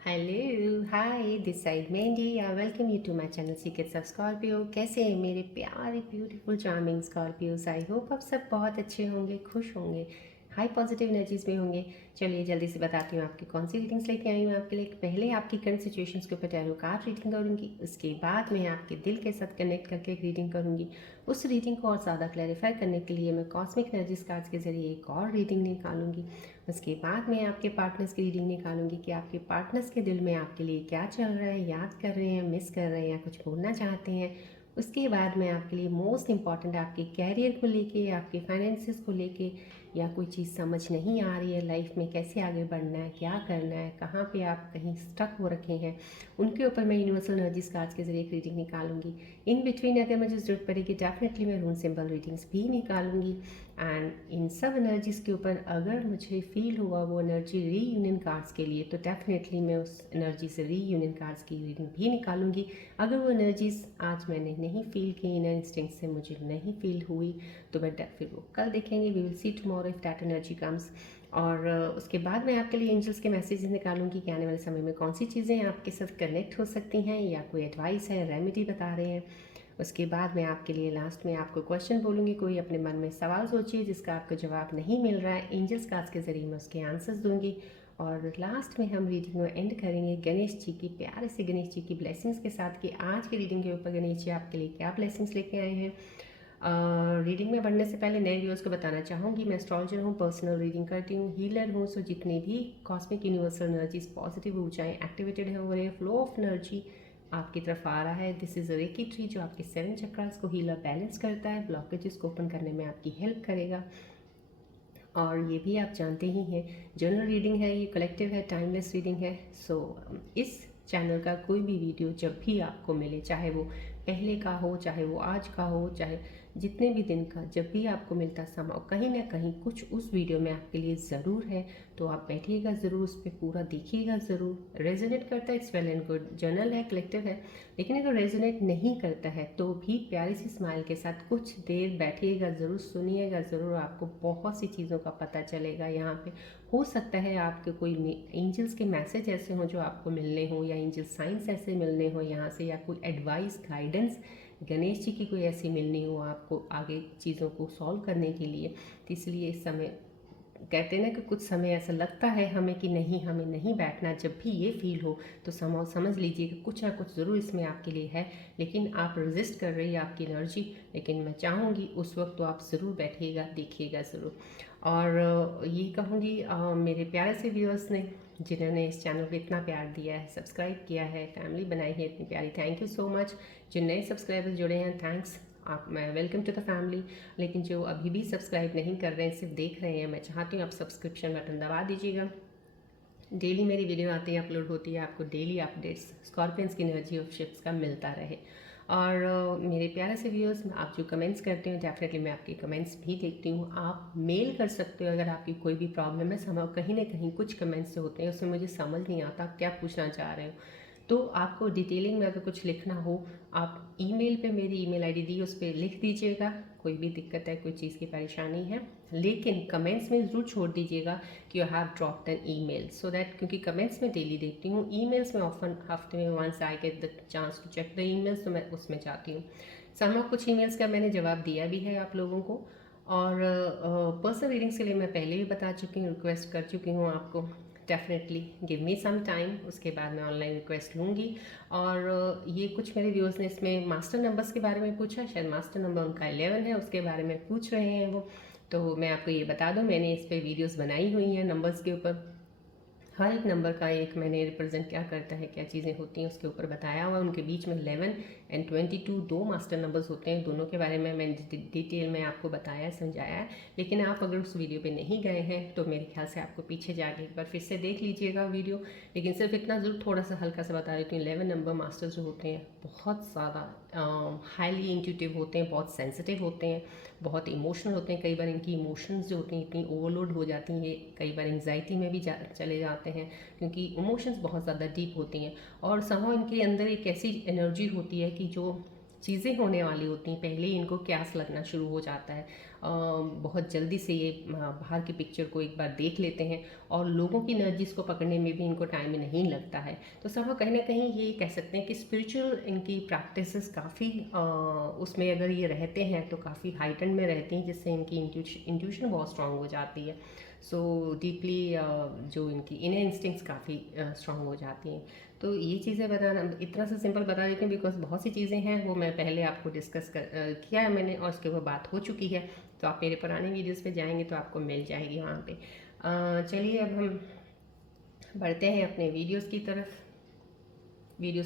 Hello hi this side Mehndi I welcome you to my channel secrets of Scorpio. कैसे हैं मेरे प्यारे beautiful charming Scorpios. I hope आप सब बहुत अच्छे होंगे, खुश होंगे, हाई पॉजिटिव एनर्जीज में होंगे। चलिए जल्दी से बताती हूँ आपकी कौन सी रीडिंग्स लेके आई हूँ आपके लिए। पहले आपकी करंट सिचुएशंस के ऊपर टैरो कार्ड रीडिंग करूँगी, उसके बाद मैं आपके दिल के साथ कनेक्ट करके एक रीडिंग करूँगी। उस रीडिंग को और ज़्यादा क्लैरिफाई करने के लिए मैं कॉस्मिक एनर्जीज कार्ड्स के जरिए एक और रीडिंग निकालूंगी। उसके बाद मैं आपके पार्टनर्स की रीडिंग निकालूंगी कि आपके पार्टनर्स के दिल में आपके लिए क्या चल रहा है, याद कर रहे हैं, मिस कर रहे हैं या कुछ बोलना चाहते हैं। उसके बाद मैं आपके लिए मोस्ट इम्पॉर्टेंट आपके कैरियर को लेके, आपके फाइनेंसिस को लेके, या कोई चीज़ समझ नहीं आ रही है लाइफ में, कैसे आगे बढ़ना है, क्या करना है, कहाँ पे आप कहीं स्टक हो रखे हैं, उनके ऊपर मैं यूनिवर्सल एनर्जीज कार्ड्स के जरिए एक रीडिंग निकालूंगी। इन बिटवीन अगर मुझे ज़रूरत पड़ेगी डेफिनेटली मैं रून सिंबल रीडिंग्स भी निकालूंगी। एंड इन सब एनर्जीज़ के ऊपर अगर मुझे फील हुआ वो एनर्जी रीयूनियन कार्ड्स के लिए, तो डेफिनेटली मैं उस एनर्जी से रीयूनियन कार्ड्स की रीडिंग भी निकालूंगी। अगर वो एनर्जीज़ आज मैंने नहीं फील की, इनर इंस्टिंक्ट से मुझे नहीं फील हुई, तो मैं फिर वो कल देखेंगे। We will see tomorrow if that energy comes. और उसके बाद मैं आपके लिए एंजल्स के मैसेजेस निकालूंगी कि आने वाले समय में कौन सी चीज़ें आपके साथ कनेक्ट हो सकती हैं, या कोई एडवाइस है, रेमेडी बता रहे हैं। उसके बाद मैं आपके लिए लास्ट में आपको क्वेश्चन बोलूँगी। कोई अपने मन में सवाल सोचिए जिसका आपको जवाब नहीं मिल रहा है, एंजल्स कार्ड्स के ज़रिए मैं उसके आंसर्स दूंगी। और लास्ट में हम रीडिंग को एंड करेंगे गणेश जी की, प्यारे से गणेश जी की ब्लेसिंग्स के साथ, कि आज की रीडिंग के ऊपर गणेश जी आपके लिए क्या ब्लेसिंग्स लेके आए हैं। रीडिंग में बढ़ने से पहले नए व्यूअर्स को बताना चाहूँगी मैं एस्ट्रोलॉजर हूँ, पर्सनल रीडिंग करती हूँ, हीलर हूँ। सो जितनी भी कॉस्मिक यूनिवर्सल एनर्जीज पॉजिटिव ऊर्जाएं एक्टिवेटेड है हो रही है, फ्लो ऑफ एनर्जी आपकी तरफ आ रहा है। This is a reiki tree जो आपके 7 चक्रास को हील और बैलेंस करता है, ब्लॉकेजेस को ओपन करने में आपकी हेल्प करेगा। और ये भी आप जानते ही हैं जनरल रीडिंग है, ये कलेक्टिव है, टाइमलेस रीडिंग है। सो इस चैनल का कोई भी वीडियो जब भी आपको मिले, चाहे वो पहले का हो, चाहे वो आज का हो, चाहे जितने भी दिन का, जब भी आपको मिलता समय, कहीं ना कहीं कुछ उस वीडियो में आपके लिए ज़रूर है। तो आप बैठिएगा ज़रूर, उस पर पूरा देखिएगा ज़रूर। रेजोनेट करता है it's well and good, general है, कलेक्टिव है। लेकिन अगर रेजोनेट नहीं करता है तो भी प्यारी सी स्माइल के साथ कुछ देर बैठिएगा ज़रूर, सुनिएगा ज़रूर, आपको बहुत सी चीज़ों का पता चलेगा। यहाँ पे हो सकता है आपके कोई एंजल्स के मैसेज ऐसे हों जो आपको मिलने हो, या एंजल साइंस ऐसे मिलने हो यहाँ से, या कोई एडवाइस गाइडेंस गणेश जी की कोई ऐसी मिलनी हो आपको आगे चीज़ों को सॉल्व करने के लिए। तो इसलिए इस समय कहते हैं ना कि कुछ समय ऐसा लगता है हमें कि नहीं, हमें नहीं बैठना। जब भी ये फील हो तो समझ लीजिए कि कुछ ना कुछ ज़रूर इसमें आपके लिए है, लेकिन आप रेजिस्ट कर रही है आपकी एनर्जी। लेकिन मैं चाहूँगी उस वक्त तो आप ज़रूर बैठिएगा, देखिएगा ज़रूर। और ये कहूँगी मेरे प्यारे से व्यूअर्स ने जिन्होंने इस चैनल को इतना प्यार दिया है, सब्सक्राइब किया है, फैमिली बनाई है इतनी प्यारी, थैंक यू सो मच। जो नए सब्सक्राइबर्स जुड़े हैं, थैंक्स, आप, मैं वेलकम टू द फैमिली। लेकिन जो अभी भी सब्सक्राइब नहीं कर रहे हैं, सिर्फ देख रहे हैं, मैं चाहती हूँ आप सब्सक्रिप्शन बटन दबा दीजिएगा। डेली मेरी वीडियो आती है, अपलोड होती है, आपको डेली अपडेट्स स्कॉर्पियंस की एनर्जी ऑफ शिप्स का मिलता रहे। और मेरे प्यारे से व्यूअर्स, आप जो कमेंट्स करते हो डेफिनेटली मैं आपके कमेंट्स भी देखती हूँ। आप मेल कर सकते हो अगर आपकी कोई भी प्रॉब्लम है। समय कहीं ना कहीं कुछ कमेंट्स जो होते हैं उसमें मुझे समझ नहीं आता क्या पूछना चाह रहे हो, तो आपको डिटेलिंग में अगर कुछ लिखना हो, आप ईमेल पे मेरी ईमेल आईडी दी उस पर लिख दीजिएगा। कोई भी दिक्कत है, कोई चीज़ की परेशानी है, लेकिन कमेंट्स में ज़रूर छोड़ दीजिएगा कि you have dropped an email, so that, क्योंकि कमेंट्स में डेली देखती हूँ, ईमेल्स में ऑफन हफ्ते में once I get the chance to check the emails, तो मैं उसमें जाती हूँ। सम कुछ ईमेल्स का मैंने जवाब दिया भी है आप लोगों को। और पर्सनल रीडिंग्स के लिए मैं पहले भी बता चुकी हूँ, रिक्वेस्ट कर चुकी हूँ आपको, definitely give me some time, उसके बाद मैं ऑनलाइन रिक्वेस्ट लूँगी। और ये कुछ मेरे व्यूअर्स ने इसमें मास्टर नंबर्स के बारे में पूछा, शायद मास्टर नंबर उनका 11 है, उसके बारे में पूछ रहे हैं वो। तो मैं आपको ये बता दूं, मैंने इस पर वीडियोस बनाई हुई हैं नंबर्स के ऊपर। हर एक नंबर का एक मैंने रिप्रेजेंट क्या करता है, क्या चीज़ें होती हैं, उसके ऊपर बताया हुआ है। उनके बीच में 11 एंड 22 दो मास्टर नंबर्स होते हैं, दोनों के बारे में मैंने डिटेल में आपको बताया है, समझाया है। लेकिन आप अगर उस वीडियो पे नहीं गए हैं तो मेरे ख्याल से आपको पीछे जाके एक बार फिर से देख लीजिएगा वीडियो। लेकिन सिर्फ इतना ज़रूर थोड़ा सा हल्का सा बता देती हूँ, 11 नंबर मास्टर्स जो होते हैं बहुत ज़्यादा हाईली इंट्यूटिव होते हैं, बहुत सेंसिटिव होते हैं, बहुत इमोशनल होते हैं। कई बार इनकी इमोशंस जो होती हैं इतनी ओवरलोड हो जाती हैं, ये कई बार एंग्जाइटी में भी चले जाते हैं, क्योंकि इमोशंस बहुत ज़्यादा डीप होती हैं। और समहाउ इनके अंदर एक ऐसी एनर्जी होती है कि जो चीज़ें होने वाली होती हैं पहले ही इनको क्यास लगना शुरू हो जाता है। बहुत जल्दी से ये बाहर की पिक्चर को एक बार देख लेते हैं और लोगों की एनर्जीज़ को पकड़ने में भी इनको टाइम नहीं लगता है। तो सब कहीं ना कहीं ये कह सकते हैं कि स्पिरिचुअल इनकी प्रैक्टिसेस काफ़ी उसमें अगर ये रहते हैं तो काफ़ी हाइटन में रहती हैं, जिससे इनकी इंट्यूशन बहुत स्ट्रांग हो जाती है। सो डीपली जो इनकी इनर इंस्टिंक्ट्स काफ़ी स्ट्रांग हो जाती हैं। तो ये चीज़ें बताना इतना सा सिंपल बता देती हूँ बिकॉज बहुत सी चीज़ें हैं वो मैं पहले आपको डिस्कस किया है मैंने, और उसके ऊपर बात हो चुकी है। तो आप मेरे पुराने वीडियोस पे जाएंगे तो आपको मिल जाएगी वहाँ पे। चलिए अब हम बढ़ते हैं अपने वीडियोस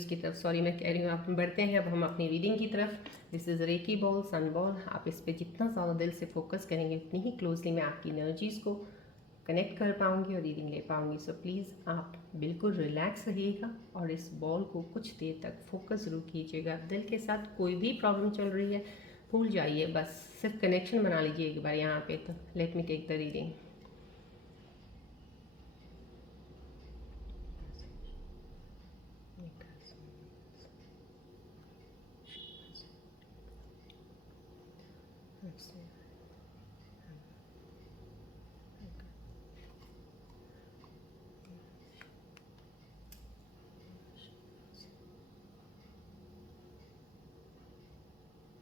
की तरफ सॉरी मैं कह रही हूँ, आप बढ़ते हैं अब हम अपनी रीडिंग की तरफ। This is reiki ball sun ball. आप इस पर जितना ज़्यादा दिल से फोकस करेंगे उतनी ही क्लोजली मैं आपकी एनर्जीज़ को कनेक्ट कर पाऊंगी और रीडिंग ले पाऊंगी। सो प्लीज़ आप बिल्कुल रिलैक्स रहिएगा और इस बॉल को कुछ देर तक फोकस जरूर कीजिएगा। दिल के साथ कोई भी प्रॉब्लम चल रही है भूल जाइए, बस सिर्फ कनेक्शन बना लीजिए एक बार यहाँ पे। तो let me take the reading.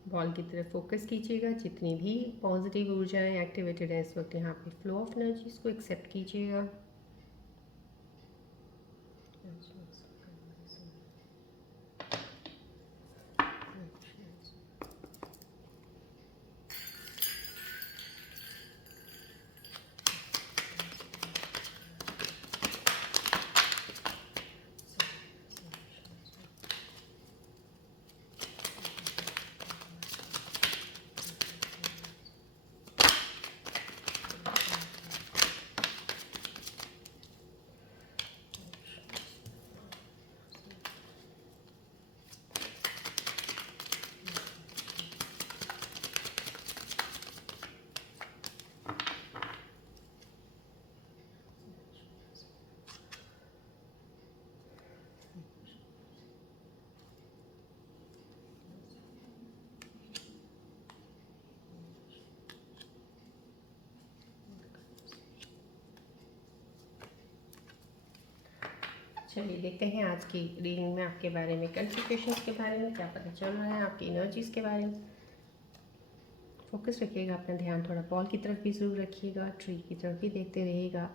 Ball की तरफ फोकस कीजिएगा। जितनी भी पॉजिटिव ऊर्जाएं एक्टिवेटेड है इस वक्त यहाँ पे फ्लो ऑफ एनर्जीज को एक्सेप्ट कीजिएगा। चलिए देखते हैं आज की रीडिंग में आपके बारे में, कंसल्टेशंस के बारे में क्या पता चल रहा है, आपकी एनर्जीज़ के बारे में। फोकस रखिएगा अपना ध्यान थोड़ा बॉल की तरफ भी ज़रूर रखिएगा, ट्री की तरफ भी देखते रहिएगा।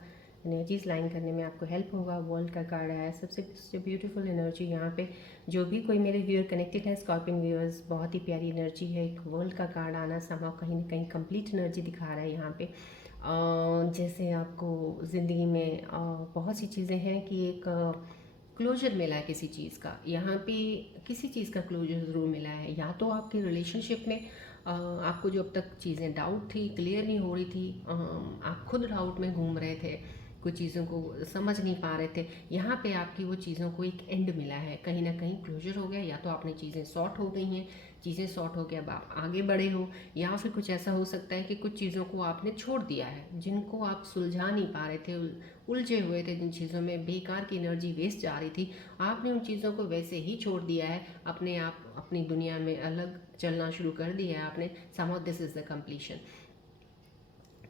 एनर्जीज लाइन करने में आपको हेल्प होगा। वर्ल्ड का कार्ड आया है, सबसे ब्यूटीफुल एनर्जी यहाँ पे। जो भी कोई मेरे व्यूअर कनेक्टेड है स्कॉर्पियन व्यूअर्स, बहुत ही प्यारी एनर्जी है। एक वर्ल्ड का कार्ड आना समाव कहीं ना कहीं कंप्लीट एनर्जी दिखा रहा है यहाँ पे। जैसे आपको ज़िंदगी में बहुत सी चीज़ें हैं कि एक क्लोजर मिला है किसी चीज़ का। यहाँ पे किसी चीज़ का क्लोजर ज़रूर मिला है, या तो आपके रिलेशनशिप में आपको जो अब तक चीज़ें डाउट थी, क्लियर नहीं हो रही थी, आप खुद डाउट में घूम रहे थे, कुछ चीज़ों को समझ नहीं पा रहे थे। यहाँ पे आपकी वो चीज़ों को एक एंड मिला है, कहीं ना कहीं क्लोजर हो गया। या तो आपने चीज़ें सॉर्ट हो गई हैं, चीज़ें सॉर्ट हो गया अब आप आगे बढ़े हो, या फिर कुछ ऐसा हो सकता है कि कुछ चीज़ों को आपने छोड़ दिया है जिनको आप सुलझा नहीं पा रहे थे, उलझे हुए थे जिन चीज़ों में, बेकार की एनर्जी वेस्ट जा रही थी। आपने उन चीज़ों को वैसे ही छोड़ दिया है, अपने आप अपनी दुनिया में अलग चलना शुरू कर दिया है आपने। Somehow this is the completion.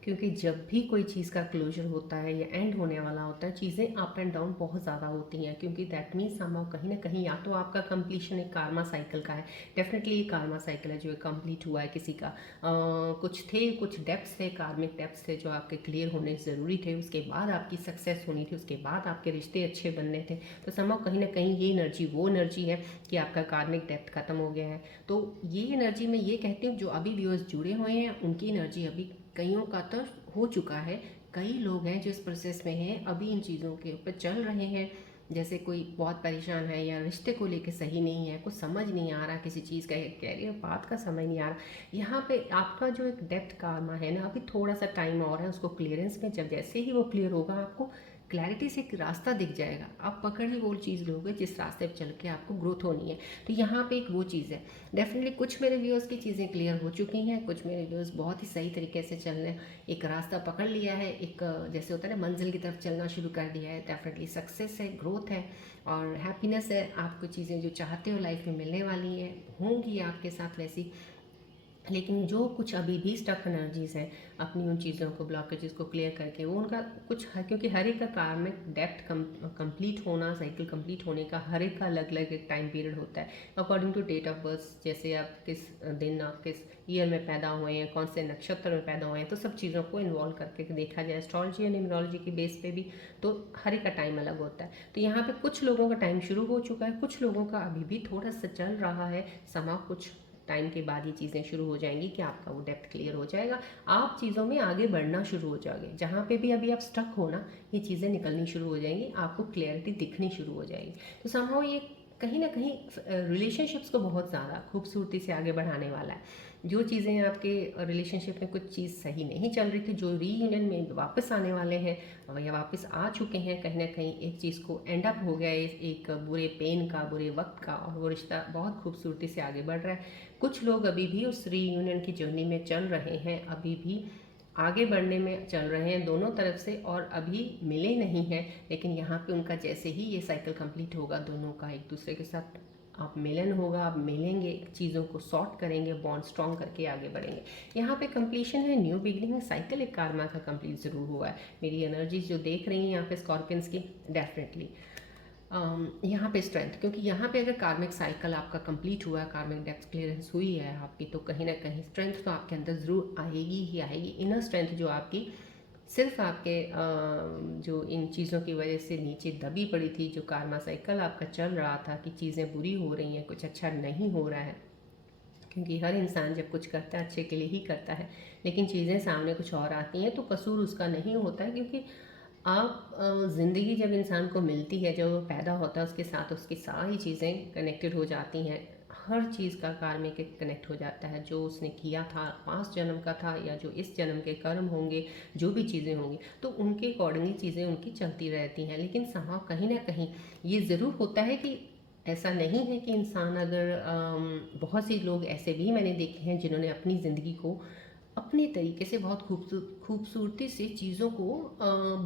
क्योंकि जब भी कोई चीज़ का क्लोजर होता है या एंड होने वाला होता है, चीज़ें अप एंड डाउन बहुत ज़्यादा होती हैं, क्योंकि दैट मीन्स समहाउ कहीं ना कहीं या तो आपका कंप्लीशन एक कार्मा साइकिल का है। डेफिनेटली ये कार्मा साइकिल है जो कंप्लीट हुआ है किसी का। कुछ थे, कुछ डेप्थ्स थे, कार्मिक डेप्थ्स थे जो आपके क्लियर होने ज़रूरी थे, उसके बाद आपकी सक्सेस होनी थी, उसके बाद आपके रिश्ते अच्छे बनने थे। तो समहाउ कहीं ना कहीं ये एनर्जी वो एनर्जी है कि आपका कार्मिक डेप्थ खत्म हो गया है। तो ये एनर्जी में ये कहती हूँ जो अभी व्यूअर्स जुड़े हुए हैं उनकी एनर्जी अभी कईयों का तो हो चुका है। कई लोग हैं जो इस प्रोसेस में हैं, अभी इन चीज़ों के ऊपर चल रहे हैं। जैसे कोई बहुत परेशान है या रिश्ते को लेके सही नहीं है, कुछ समझ नहीं आ रहा, किसी चीज़ का कैरियर पाथ का समझ नहीं आ रहा। यहाँ पे आपका जो एक डेप्थ कार्मा है ना, अभी थोड़ा सा टाइम और है उसको क्लियरेंस में। जब जैसे ही वो क्लियर होगा आपको क्लैरिटी से एक रास्ता दिख जाएगा, आप पकड़ ही वो चीज़ लोगे जिस रास्ते पर चल के आपको ग्रोथ होनी है। तो यहाँ पे एक वो चीज़ है। डेफिनेटली कुछ मेरे व्यूअर्स की चीज़ें क्लियर हो चुकी हैं, कुछ मेरे व्यूअर्स बहुत ही सही तरीके से चल रहे हैं, एक रास्ता पकड़ लिया है, एक जैसे होता है ना मंजिल की तरफ चलना शुरू कर दिया है। डेफिनेटली सक्सेस है, ग्रोथ है और हैप्पीनेस है। आपको चीज़ें जो चाहते हो लाइफ में मिलने वाली हैं, होंगी आपके साथ वैसी। लेकिन जो कुछ अभी भी स्टक एनर्जीज हैं, अपनी उन चीज़ों को, ब्लॉकेजेस को क्लियर करके वो उनका कुछ क्योंकि हर एक का कार्मिक डेप्थ कंप्लीट होना, साइकिल कंप्लीट होने का हर एक का अलग अलग एक टाइम पीरियड होता है according to date of birth. जैसे आप किस दिन, आप किस ईयर में पैदा हुए हैं, कौन से नक्षत्र में पैदा हुए हैं, तो सब चीज़ों को इन्वॉल्व करके देखा जाए एस्ट्रोलॉजी और न्यूमरोलॉजी के बेस पे भी, तो हर एक का टाइम अलग होता है। तो यहाँ पे कुछ लोगों का टाइम शुरू हो चुका है, कुछ लोगों का अभी भी थोड़ा सा चल रहा है समा। कुछ टाइम के बाद ये चीज़ें शुरू हो जाएंगी कि आपका वो डेप्थ क्लियर हो जाएगा, आप चीज़ों में आगे बढ़ना शुरू हो जाओगे। जहाँ पे भी अभी आप स्टक हो ना, ये चीज़ें निकलनी शुरू हो जाएंगी, आपको क्लियरिटी दिखनी शुरू हो जाएगी। तो समहाउ ये कहीं ना कहीं रिलेशनशिप्स को बहुत ज़्यादा खूबसूरती से आगे बढ़ाने वाला है। जो चीज़ें आपके रिलेशनशिप में कुछ चीज़ सही नहीं चल रही थी, जो रीयूनियन में वापस आने वाले हैं या वापस आ चुके हैं, कहीं ना कहीं एक चीज़ को एंड अप हो गया है एक बुरे पेन का, बुरे वक्त का, और वो रिश्ता बहुत खूबसूरती से आगे बढ़ रहा है। कुछ लोग अभी भी उस रीयूनियन की जर्नी में चल रहे हैं, अभी भी आगे बढ़ने में चल रहे हैं दोनों तरफ से, और अभी मिले नहीं हैं। लेकिन यहाँ पे उनका जैसे ही ये साइकिल कंप्लीट होगा, दोनों का एक दूसरे के साथ आप मिलन होगा, आप मिलेंगे, चीज़ों को सॉर्ट करेंगे, बॉन्ड स्ट्रॉन्ग करके आगे बढ़ेंगे। यहाँ पे कंप्लीशन है, न्यू बिगिनिंग है, साइकिल एक कार्मा का कंप्लीट ज़रूर हुआ है। मेरी एनर्जीज जो देख रही हैं यहाँ पे स्कॉर्पियंस की, डेफिनेटली यहाँ पे स्ट्रेंथ, क्योंकि यहाँ पे अगर कार्मिक साइकिल आपका कंप्लीट हुआ है, कार्मिक डेप्थ क्लियरेंस हुई है आपकी, तो कहीं ना कहीं स्ट्रेंथ तो आपके अंदर ज़रूर आएगी ही आएगी। इनर स्ट्रेंथ जो आपकी सिर्फ आपके जो इन चीज़ों की वजह से नीचे दबी पड़ी थी, जो कार्मा साइकिल आपका चल रहा था कि चीज़ें बुरी हो रही हैं, कुछ अच्छा नहीं हो रहा है, क्योंकि हर इंसान जब कुछ करता है अच्छे के लिए ही करता है, लेकिन चीज़ें सामने कुछ और आती हैं तो कसूर उसका नहीं होता है। क्योंकि आप ज़िंदगी जब इंसान को मिलती है, जब वो पैदा होता है, उसके साथ उसकी सारी चीज़ें कनेक्टेड हो जाती हैं, हर चीज़ का कार्मिक कनेक्ट हो जाता है। जो उसने किया था, 5 जन्म का था या जो इस जन्म के कर्म होंगे, जो भी चीज़ें होंगी, तो उनके अकॉर्डिंगली चीज़ें उनकी चलती रहती हैं। लेकिन समां कहीं ना कहीं ये ज़रूर होता है कि ऐसा नहीं है कि इंसान अगर बहुत से लोग ऐसे भी मैंने देखे हैं जिन्होंने अपनी ज़िंदगी को अपने तरीके से बहुत खूबसूरती से चीज़ों को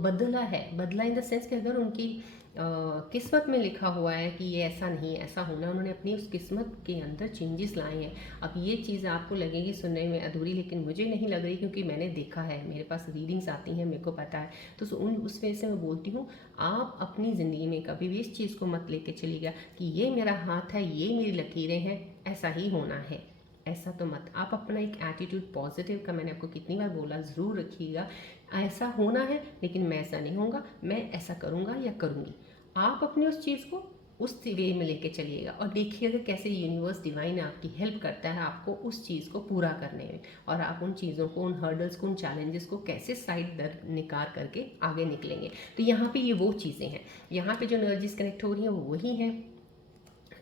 बदला है। बदला इन द सेंस कि अगर उनकी किस्मत में लिखा हुआ है कि ये ऐसा नहीं, ऐसा होना, उन्होंने अपनी उस किस्मत के अंदर चेंजेस लाए हैं। अब ये चीज़ आपको लगेगी सुनने में अधूरी, लेकिन मुझे नहीं लग रही, क्योंकि मैंने देखा है, मेरे पास रीडिंग्स आती हैं, मेरे को पता है। तो उस वजह से मैं बोलती हूँ, आप अपनी ज़िंदगी में कभी भी इस चीज़ को मत लेके चलिएगा कि ये मेरा हाथ है, ये मेरी लकीरें हैं, ऐसा ही होना है। ऐसा तो मत, आप अपना एक एटीट्यूड पॉजिटिव का, मैंने आपको कितनी बार बोला, ज़रूर रखिएगा। ऐसा होना है, लेकिन मैं ऐसा नहीं होऊंगा, मैं ऐसा करूँगा या करूँगी। आप अपनी उस चीज़ को उस वे में लेके चलिएगा और देखिएगा कैसे यूनिवर्स डिवाइन आपकी हेल्प करता है आपको उस चीज़ को पूरा करने में, और आप उन चीज़ों को, उन हर्डल्स को, उन चैलेंजेस को कैसे साइड दर निकाल करके आगे निकलेंगे। तो यहाँ पे ये वो चीज़ें हैं, यहाँ पे जो एनर्जीज कनेक्ट हो रही हैं वो वही हैं।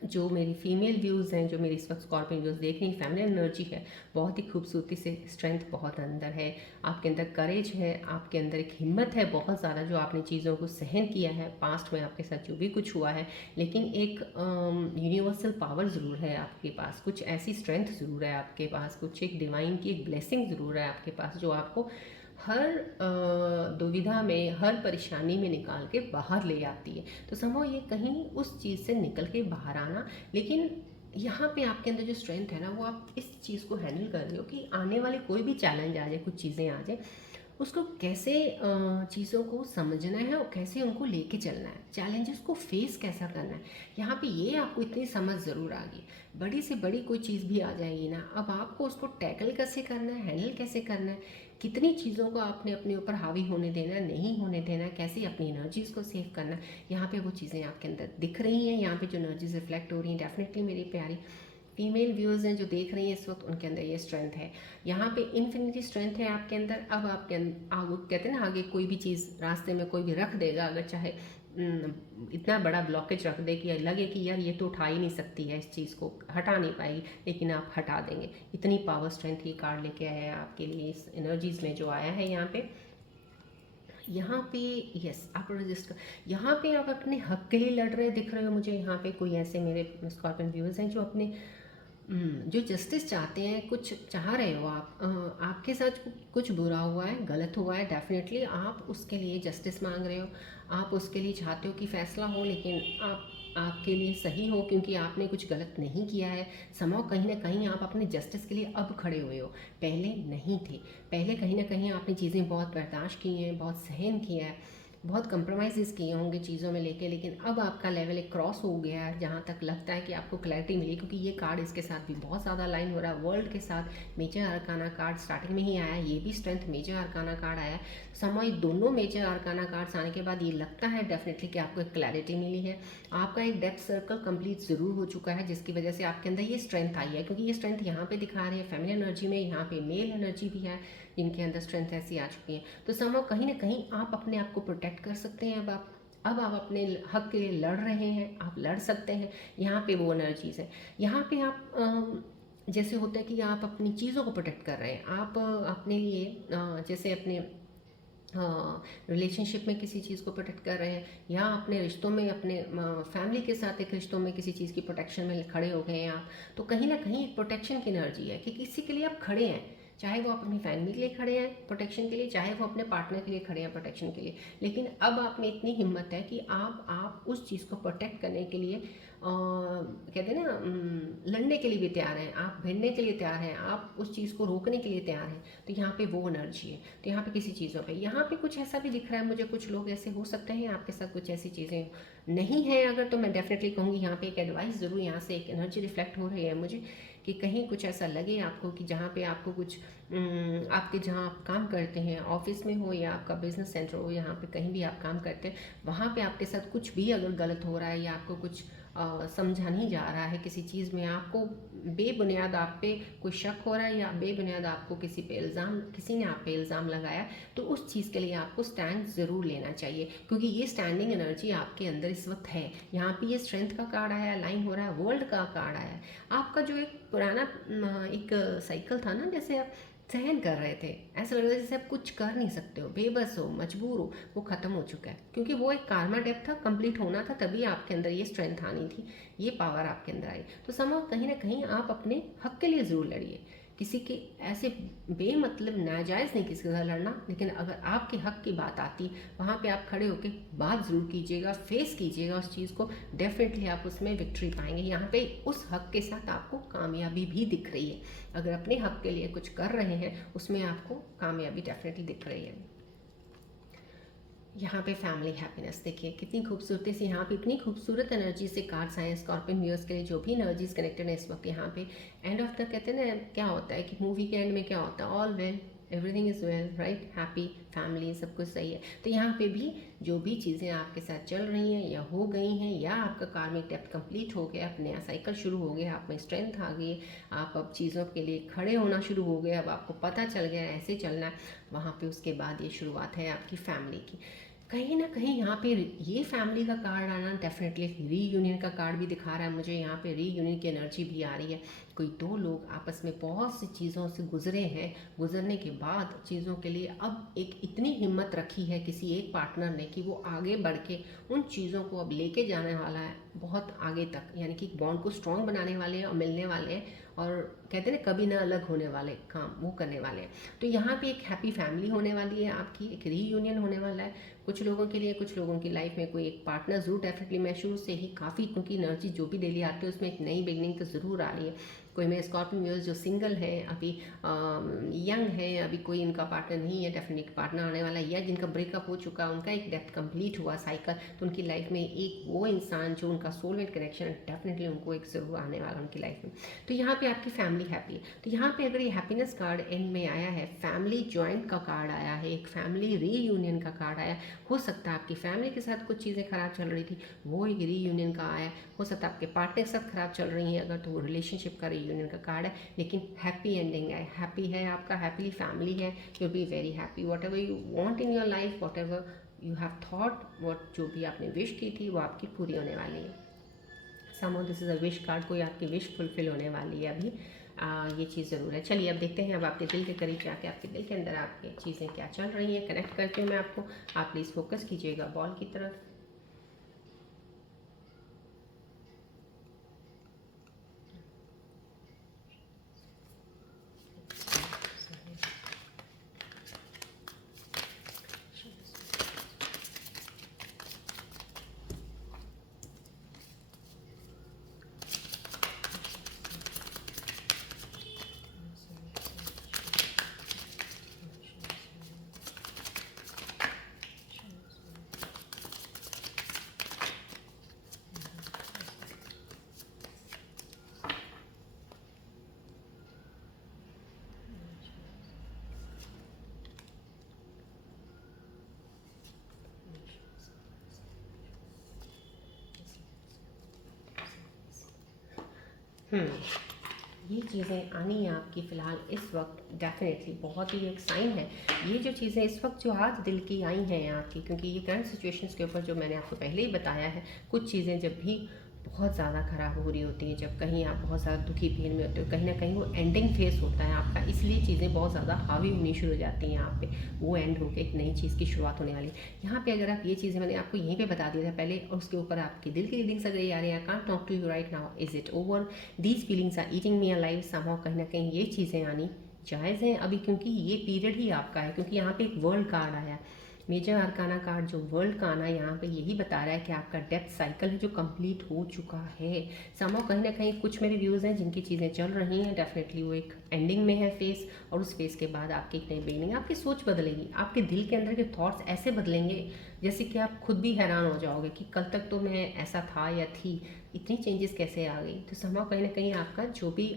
जो मेरी फीमेल व्यूज़ हैं, जो मेरी इस वक्त स्कॉर्पियन व्यूज़ देख रही हैं, फेमिनिन एनर्जी है, बहुत ही खूबसूरती से, स्ट्रेंथ बहुत अंदर है, आपके अंदर करेज है, आपके अंदर एक हिम्मत है बहुत ज़्यादा, जो आपने चीज़ों को सहन किया है पास्ट में, आपके साथ जो भी कुछ हुआ है। लेकिन एक यूनिवर्सल पावर ज़रूर है आपके पास, कुछ ऐसी स्ट्रेंथ ज़रूर है आपके पास, कुछ एक डिवाइन की एक ब्लेसिंग ज़रूर है आपके पास, जो आपको हर दुविधा में, हर परेशानी में निकाल के बाहर ले आती है। तो समझो ये कहीं उस चीज़ से निकल के बाहर आना, लेकिन यहाँ पे आपके अंदर जो स्ट्रेंथ है ना, वो आप इस चीज़ को हैंडल कर रहे हो कि आने वाले कोई भी चैलेंज आ जाए, कुछ चीज़ें आ जाए, उसको कैसे चीज़ों को समझना है और कैसे उनको लेके चलना है, चैलेंजेस को फेस कैसा करना है। यहाँ पे ये आपको इतनी समझ ज़रूर आ गई। बड़ी से बड़ी कोई चीज़ भी आ जाएगी ना, अब आपको उसको टैकल कैसे करना है, हैंडल कैसे करना है, कितनी चीज़ों को आपने अपने ऊपर हावी होने देना है, नहीं होने देना है, कैसे अपनी एनर्जीज़ को सेव करना है, यहाँ पे वो चीज़ें आपके अंदर दिख रही हैं। यहाँ पे जो एनर्जीज रिफ्लेक्ट हो रही हैं, डेफिनेटली मेरी प्यारी फीमेल व्यूअर्स हैं जो देख रही हैं इस वक्त, उनके अंदर ये स्ट्रेंथ है। यहाँ पे इन्फिनिटी स्ट्रेंथ है आपके अंदर। अब आपके आगे कहते हैं ना, आगे कोई भी चीज़ रास्ते में कोई भी रख देगा, अगर चाहे इतना बड़ा ब्लॉकेज रख दे कि लगे कि यार ये तो उठा ही नहीं सकती है, इस चीज़ को हटा नहीं पाएगी, लेकिन आप हटा देंगे। इतनी पावर स्ट्रेंथ ये कार्ड लेके आया है आपके लिए, इस एनर्जीज में जो आया है यहाँ पे, यहाँ पे यस आप रजिस्ट कर, यहाँ पे आप अपने हक के लिए लड़ रहे दिख रहे हो मुझे। यहाँ पे कोई ऐसे मेरे स्कॉर्पियन व्यूअर्स हैं जो अपने जो जस्टिस चाहते हैं, कुछ चाह रहे हो आप, आपके साथ कुछ बुरा हुआ है, गलत हुआ है, डेफिनेटली आप उसके लिए जस्टिस मांग रहे हो, आप उसके लिए चाहते हो कि फ़ैसला हो, लेकिन आप आपके लिए सही हो क्योंकि आपने कुछ गलत नहीं किया है। समाव कहीं ना कहीं आप अपने जस्टिस के लिए अब खड़े हुए हो, पहले नहीं थे। पहले कहीं ना कहीं आपने चीज़ें बहुत बर्दाश्त की हैं, बहुत सहन किया है, बहुत कंप्रोमाइज़ किए होंगे चीज़ों में लेके, लेकिन अब आपका लेवल एक क्रॉस हो गया है जहाँ तक लगता है कि आपको क्लैरिटी मिली, क्योंकि ये कार्ड इसके साथ भी बहुत ज़्यादा लाइन हो रहा है। वर्ल्ड के साथ मेजर अरकाना कार्ड स्टार्टिंग में ही आया, ये भी स्ट्रेंथ मेजर अरकाना कार्ड आया। समय दोनों मेजर अरकाना कार्ड्स आने के बाद ये लगता है डेफिनेटली कि आपको एक क्लैरिटी मिली है, आपका एक डेप्थ सर्कल कंप्लीट ज़रूर हो चुका है, जिसकी वजह से आपके अंदर ये स्ट्रेंथ आई है। क्योंकि ये स्ट्रेंथ यहाँ पे दिखा रही है फेमिनिन एनर्जी में, यहाँ पे मेल एनर्जी भी है जिनके अंदर स्ट्रेंथ ऐसी आ चुकी है। तो समझो कहीं ना कहीं आप अपने आप को प्रोटेक्ट कर सकते हैं। अब आप अपने हक के लिए लड़ रहे हैं, आप लड़ सकते हैं। यहाँ पे वो एनर्जीज है, यहाँ पे आप जैसे होता है कि आप अपनी चीज़ों को प्रोटेक्ट कर रहे हैं, आप अपने लिए जैसे अपने रिलेशनशिप में किसी चीज़ को प्रोटेक्ट कर रहे हैं, या अपने रिश्तों में, अपने फैमिली के साथ एक रिश्तों में किसी चीज़ की प्रोटेक्शन में खड़े हो गए हैं आप। तो कहीं ना कहीं एक प्रोटेक्शन की एनर्जी है कि किसी के लिए आप खड़े हैं, चाहे वो अपनी फैमिली के लिए खड़े हैं प्रोटेक्शन के लिए, चाहे वो अपने पार्टनर के लिए खड़े हैं प्रोटेक्शन के लिए। लेकिन अब आप में इतनी हिम्मत है कि आप उस चीज़ को प्रोटेक्ट करने के लिए कहते हैं ना लड़ने के लिए भी तैयार हैं, आप भिड़ने के लिए तैयार हैं, आप उस चीज़ को रोकने के लिए तैयार हैं। तो यहाँ पे वो एनर्जी है। तो यहाँ पे किसी चीज़ों पे, यहाँ पे कुछ ऐसा भी दिख रहा है मुझे, कुछ लोग ऐसे हो सकते हैं आपके साथ कुछ ऐसी चीज़ें नहीं है अगर, तो मैं डेफिनेटली कहूँगी यहाँ पे एक एडवाइस ज़रूर, यहाँ से एक एनर्जी रिफ्लेक्ट हो रही है मुझे कि कहीं कुछ ऐसा लगे आपको कि जहाँ पे आपको कुछ आपके जहाँ आप काम करते हैं, ऑफिस में हो या आपका बिजनेस सेंटर हो, यहाँ पे कहीं भी आप काम करते हैं, वहाँ पे आपके साथ कुछ भी अगर गलत हो रहा है या आपको कुछ समझा नहीं जा रहा है किसी चीज़ में, आपको बेबुनियाद आप पे कोई शक हो रहा है या बेबुनियाद आपको किसी ने आप पे इल्ज़ाम लगाया, तो उस चीज़ के लिए आपको स्टैंड ज़रूर लेना चाहिए, क्योंकि ये स्टैंडिंग एनर्जी आपके अंदर इस वक्त है। यहाँ पे ये स्ट्रेंथ का कार्ड आया, लाइन हो रहा है, वर्ल्ड का कार्ड आया है। आपका जो एक पुराना एक साइकिल था ना, जैसे आप सहन कर रहे थे, ऐसा लग रहा है जैसे आप कुछ कर नहीं सकते हो, बेबस हो, मजबूर हो, वो ख़त्म हो चुका है। क्योंकि वो एक कार्मा डेप था, कंप्लीट होना था, तभी आपके अंदर ये स्ट्रेंथ आनी थी, ये पावर आपके अंदर आई। तो समझो कहीं ना कहीं आप अपने हक के लिए ज़रूर लड़िए, किसी के ऐसे बेमतलब नाजायज़ नहीं किसी के साथ लड़ना, लेकिन अगर आपके हक की बात आती, वहाँ पे आप खड़े होकर बात ज़रूर कीजिएगा, फेस कीजिएगा उस चीज़ को, डेफिनेटली आप उसमें विक्ट्री पाएंगे। यहाँ पे उस हक के साथ आपको कामयाबी भी दिख रही है, अगर अपने हक के लिए कुछ कर रहे हैं उसमें आपको कामयाबी डेफिनेटली दिख रही है। यहाँ पे फैमिली हैप्पीनेस देखिए कितनी खूबसूरती से, यहाँ पे इतनी खूबसूरत एनर्जी से कार्ड्स आए स्कॉर्पियन व्यूअर्स के लिए, जो भी एनर्जीज कनेक्टेड है इस वक्त। यहाँ पे एंड ऑफ द कहते हैं ना, क्या होता है कि मूवी के एंड में क्या होता है, all well, everything is well, right, happy family, सब कुछ सही है। तो यहाँ पे भी जो भी चीज़ें आपके साथ चल रही हैं या हो गई हैं, या आपका कार्मिक डेप्थ कंप्लीट हो गया, अब नया साइकिल शुरू हो गया, आप में स्ट्रेंथ आ गई, आप अब चीज़ों के लिए खड़े होना शुरू हो गए, अब आपको पता चल गया ऐसे चलना है, वहाँ पे उसके बाद ये शुरुआत है आपकी फैमिली की। कहीं ना कहीं यहाँ पे ये फैमिली का कार्ड आना डेफिनेटली रीयूनियन का कार्ड भी दिखा रहा है मुझे। यहाँ पे रीयूनियन की एनर्जी भी आ रही है, कोई दो लोग आपस में बहुत सी चीज़ों से गुजरे हैं, गुजरने के बाद चीज़ों के लिए अब एक इतनी हिम्मत रखी है किसी एक पार्टनर ने कि वो आगे बढ़ के उन चीज़ों को अब लेके जाने वाला है बहुत आगे तक, यानी कि बॉन्ड को स्ट्रॉन्ग बनाने वाले हैं और मिलने वाले हैं, और कहते हैं ना कभी ना अलग होने वाले काम वो करने वाले हैं। तो यहाँ पे एक हैप्पी फैमिली होने वाली है आपकी, एक रीयूनियन होने वाला है कुछ लोगों के लिए। कुछ लोगों की लाइफ में कोई एक पार्टनर ज़रूर डेफिनेटली, मैं शुरू से ही काफ़ी, क्योंकि एनर्जी जो भी डेली आती है उसमें एक नई बिगनिंग तो ज़रूर आ रही है। कोई मेरे स्कॉर्पियन व्यूअर्स जो सिंगल है, अभी यंग है, अभी कोई इनका पार्टनर नहीं है, डेफिनेटली पार्टनर आने वाला है, या जिनका ब्रेकअप हो चुका है, उनका एक डेप्थ कंप्लीट हुआ साइकिल, तो उनकी लाइफ में एक वो इंसान जो उनका सोलमेट कनेक्शन है, डेफिनेटली उनको एक ज़रूर आने वाला उनकी लाइफ में। तो यहाँ पे आपकी फैमिली हैप्पी है। तो यहाँ पे अगर ये हैप्पीनेस कार्ड एंड में आया है, फैमिली जॉइंट का कार्ड आया है, एक फैमिली रीयूनियन का कार्ड आया, हो सकता है आपकी फैमिली के साथ कुछ चीज़ें खराब चल रही थी, वो एक रीयूनियन का आया, हो सकता है आपके पार्टनर के साथ खराब चल रही हैं अगर, तो वो रिलेशनशिप का रीयूनियन का कार्ड है, लेकिन हैप्पी एंडिंग है, हैप्पी है आपका, हैप्पीली फैमिली है, you be very happy, what ever you want in your life, what ever you have thought, what जो भी आपने विश की थी वो आपकी पूरी होने वाली है। Somehow this is a wish card, कोई आपकी विश फुलफिल होने वाली है अभी। ये चीज़ ज़रूर है। चलिए अब देखते हैं, अब आपके दिल के करीब जाके आपके दिल के अंदर आपकी चीज़ें क्या चल रही हैं, कनेक्ट करती हूँ मैं आपको। आप प्लीज़ फोकस कीजिएगा बॉल की तरफ। ये चीज़ें आनी है आपकी फ़िलहाल इस वक्त, डेफिनेटली बहुत ही एक साइन है। ये जो चीज़ें इस वक्त जो आज दिल की आई हैं आपकी, क्योंकि ये करंट सिचुएशंस के ऊपर जो मैंने आपको पहले ही बताया है, कुछ चीज़ें जब भी बहुत ज़्यादा ख़राब हो रही होती हैं, जब कहीं आप बहुत ज़्यादा दुखी पेन में होते हो, कहीं ना कहीं वो एंडिंग फेस होता है आपका, इसलिए चीज़ें बहुत ज़्यादा हावी होनी शुरू हो जाती हैं आप पे। वो एंड होकर एक नई चीज़ की शुरुआत होने वाली है। यहाँ पे अगर आप ये चीज़ें मैंने आपको यहीं पे बता दिया था पहले, और उसके ऊपर आपकी दिल की रीडिंग्स अगर ये आ रही है, I can't talk to you right now, is it over, these feelings are eating me alive somehow, कहीं ना कहीं ये चीज़ें आनी जायज़ हैं अभी, क्योंकि ये पीरियड ही आपका है। क्योंकि यहाँ पे एक वर्ल्ड कार्ड आया है, मेजर अरकाना कार्ड जो वर्ल्ड का आना यहाँ पे यही बता रहा है कि आपका डेथ साइकिल है जो कंप्लीट हो चुका है। समहाउ कहीं ना कहीं कुछ मेरे व्यूज़ हैं जिनकी चीज़ें चल रही हैं, डेफिनेटली वो एक एंडिंग में है फेस, और उस फेस के बाद आपकी एक नई बिगिनिंग, आपकी सोच बदलेगी, आपके दिल के अंदर के थॉट्स ऐसे बदलेंगे जैसे कि आप खुद भी हैरान हो जाओगे कि कल तक तो मैं ऐसा था या थी, इतनी चेंजेस कैसे आ गई। तो समहाउ कहीं ना कहीं आपका जो भी